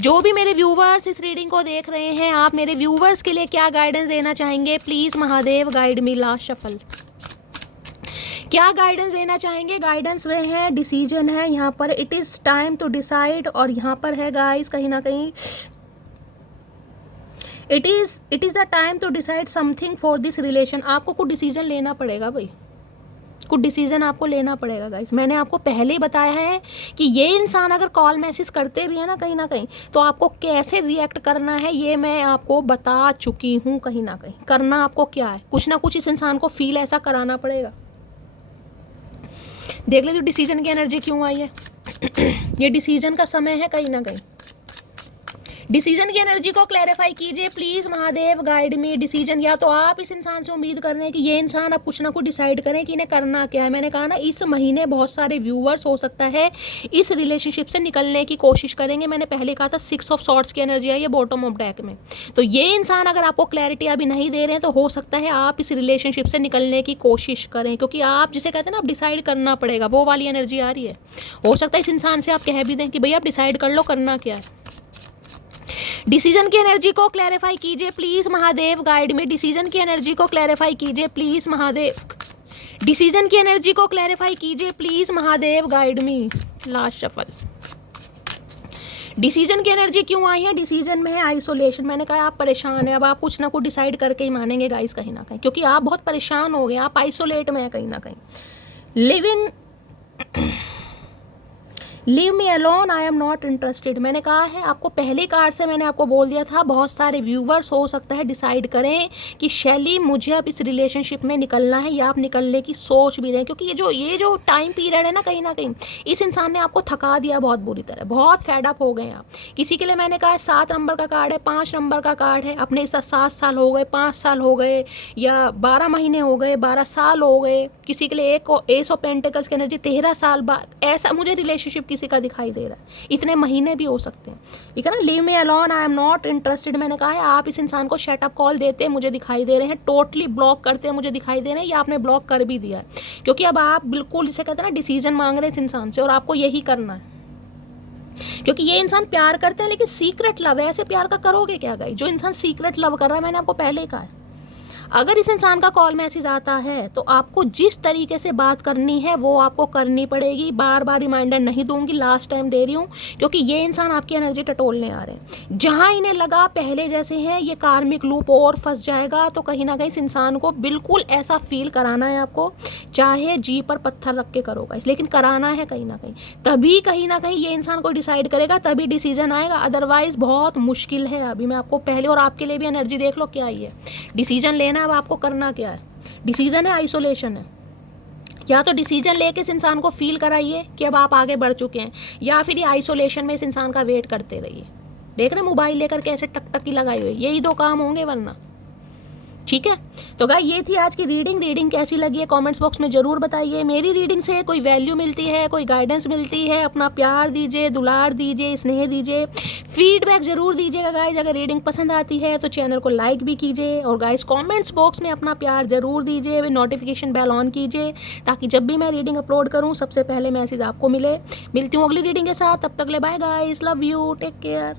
जो भी मेरे व्यूवर्स इस रीडिंग को देख रहे हैं, आप मेरे व्यूवर्स के लिए क्या गाइडेंस देना चाहेंगे, please Mahadev guide me. Last shuffle, क्या गाइडेंस देना चाहेंगे? गाइडेंस वे है डिसीजन है यहाँ पर, it is time to decide, और यहाँ पर है गाइस कहीं ना कहीं it is the time to decide something for this relation. आपको कुछ डिसीजन लेना पड़ेगा भाई, कुछ डिसीजन आपको लेना पड़ेगा गाइस। मैंने आपको पहले ही बताया है कि ये इंसान अगर कॉल मैसेज करते भी है ना कहीं तो आपको कैसे रिएक्ट करना है ये मैं आपको बता चुकी हूँ। कहीं ना कहीं करना आपको क्या है, कुछ ना कुछ इस इंसान को फील ऐसा कराना पड़ेगा। देख लीजिए डिसीजन की एनर्जी क्यों आई है। ये डिसीजन का समय है कहीं ना कहीं। डिसीजन की एनर्जी को क्लैरिफाई कीजिए please Mahadev, guide me. Decision, या तो आप इस इंसान से उम्मीद कर रहे हैं कि ये इंसान अब कुछ ना कुछ डिसाइड करें कि इन्हें करना क्या है। मैंने कहा ना इस महीने बहुत सारे व्यूअर्स हो सकता है इस रिलेशनशिप से निकलने की कोशिश करेंगे। मैंने पहले कहा था 6 ऑफ सॉर्ड्स की एनर्जी आई है बॉटम ऑफ डेक में। तो ये इंसान अगर आपको क्लैरिटी अभी नहीं दे रहे हैं तो हो सकता है आप इस रिलेशनशिप से निकलने की कोशिश करें, क्योंकि आप जिसे कहते हैं ना आप डिसाइड करना पड़ेगा, वो वाली एनर्जी आ रही है। हो सकता है इस इंसान से आप कह भी दें कि भैया आप डिसाइड कर लो करना क्या है। डिसीजन की एनर्जी को क्लैरिफाई कीजिए प्लीज महादेव, गाइड में। डिसीजन की एनर्जी को क्लैरिफाई कीजिए प्लीज महादेव। डिसीजन की एनर्जी को क्लैरिफाई कीजिए please Mahadev, guide me. Last shuffle. Decision की एनर्जी क्यों आई है? डिसीजन में है आइसोलेशन। मैंने कहा आप परेशान हैं, अब आप कुछ ना कुछ डिसाइड करके ही मानेंगे गाइस कहीं ना कहीं, क्योंकि आप बहुत परेशान हो गए, आप आइसोलेट में हैं कहीं ना कहीं। Leave me alone, I am not interested. मैंने कहा है आपको पहले कार्ड से मैंने आपको बोल दिया था बहुत सारे व्यूवर्स हो सकता है डिसाइड करें कि शैली मुझे अब इस रिलेशनशिप में निकलना है, या आप निकलने की सोच भी रहे हैं, क्योंकि ये जो टाइम पीरियड है ना कहीं इस इंसान ने आपको थका दिया बहुत बुरी तरह, बहुत फेड अप हो गए आप। किसी के लिए मैंने कहा 7 नंबर का कार्ड है, 5 नंबर का कार्ड है, अपने साथ 7 साल हो गए, 5 साल हो गए, या 12 महीने हो गए, 12 साल हो गए। किसी के लिए एस ऑफ पेंटिकल्स की एनर्जी 13 साल बाद, ऐसा मुझे रिलेशनशिप किसी का दिखाई दे रहा है। इतने महीने भी हो सकते हैं, ठीक है ना। Leave me alone, I am not interested. मैंने कहा है आप इस इंसान को शट अप कॉल देते मुझे दिखाई दे रहे हैं, टोटली ब्लॉक करते मुझे दिखाई दे रहे हैं, या आपने ब्लॉक कर भी दिया है, क्योंकि अब आप बिल्कुल जिसे कहते हैं ना डिसीजन मांग रहे हैं इस इंसान से, और आपको यही करना है। क्योंकि ये इंसान प्यार करते हैं लेकिन सीक्रेट लव है। ऐसे प्यार का करोगे क्या गाइस? जो इंसान सीक्रेट लव कर रहा है, मैंने आपको पहले ही कहा है, अगर इस इंसान का कॉल मैसेज आता है तो आपको जिस तरीके से बात करनी है वो आपको करनी पड़ेगी। बार बार रिमाइंडर नहीं दूंगी, लास्ट टाइम दे रही हूँ, क्योंकि ये इंसान आपकी एनर्जी टटोलने आ रहे हैं। जहाँ इन्हें लगा पहले जैसे हैं ये कार्मिक लूप और फंस जाएगा, तो कहीं ना कहीं इस इंसान को बिल्कुल ऐसा फील कराना है आपको, चाहे जी पर पत्थर रख के करोगा, लेकिन कराना है कहीं ना कहीं। तभी कहीं ना कहीं ये इंसान को डिसाइड करेगा, तभी डिसीजन आएगा, अदरवाइज बहुत मुश्किल है। अभी मैं आपको पहले और आपके लिए भी एनर्जी देख लो क्या आई है। डिसीजन लेना, अब आपको करना क्या है? डिसीजन है आइसोलेशन है। या तो डिसीजन लेके इस इंसान को फील कराइए कि अब आप आगे बढ़ चुके हैं, या फिर ये आइसोलेशन में इस इंसान का वेट करते रहिए। देख रहे मोबाइल लेकर कैसे टकटकी लगाई हुई, यही 2 काम होंगे वरना, ठीक है। तो गाइस ये थी आज की रीडिंग कैसी लगी है कमेंट्स बॉक्स में ज़रूर बताइए। मेरी रीडिंग से कोई वैल्यू मिलती है, कोई गाइडेंस मिलती है, अपना प्यार दीजिए, दुलार दीजिए, स्नेह दीजिए, फीडबैक ज़रूर दीजिएगा गाइस। अगर रीडिंग पसंद आती है तो चैनल को लाइक भी कीजिए, और गाइस कमेंट्स बॉक्स में अपना प्यार ज़रूर दीजिए, नोटिफिकेशन बेल ऑन कीजिए, ताकि जब भी मैं रीडिंग अपलोड करूँ सबसे पहले मैसेज आपको मिले। मिलती हूँ अगली रीडिंग के साथ, तब तक ले bye guys, love you, take care.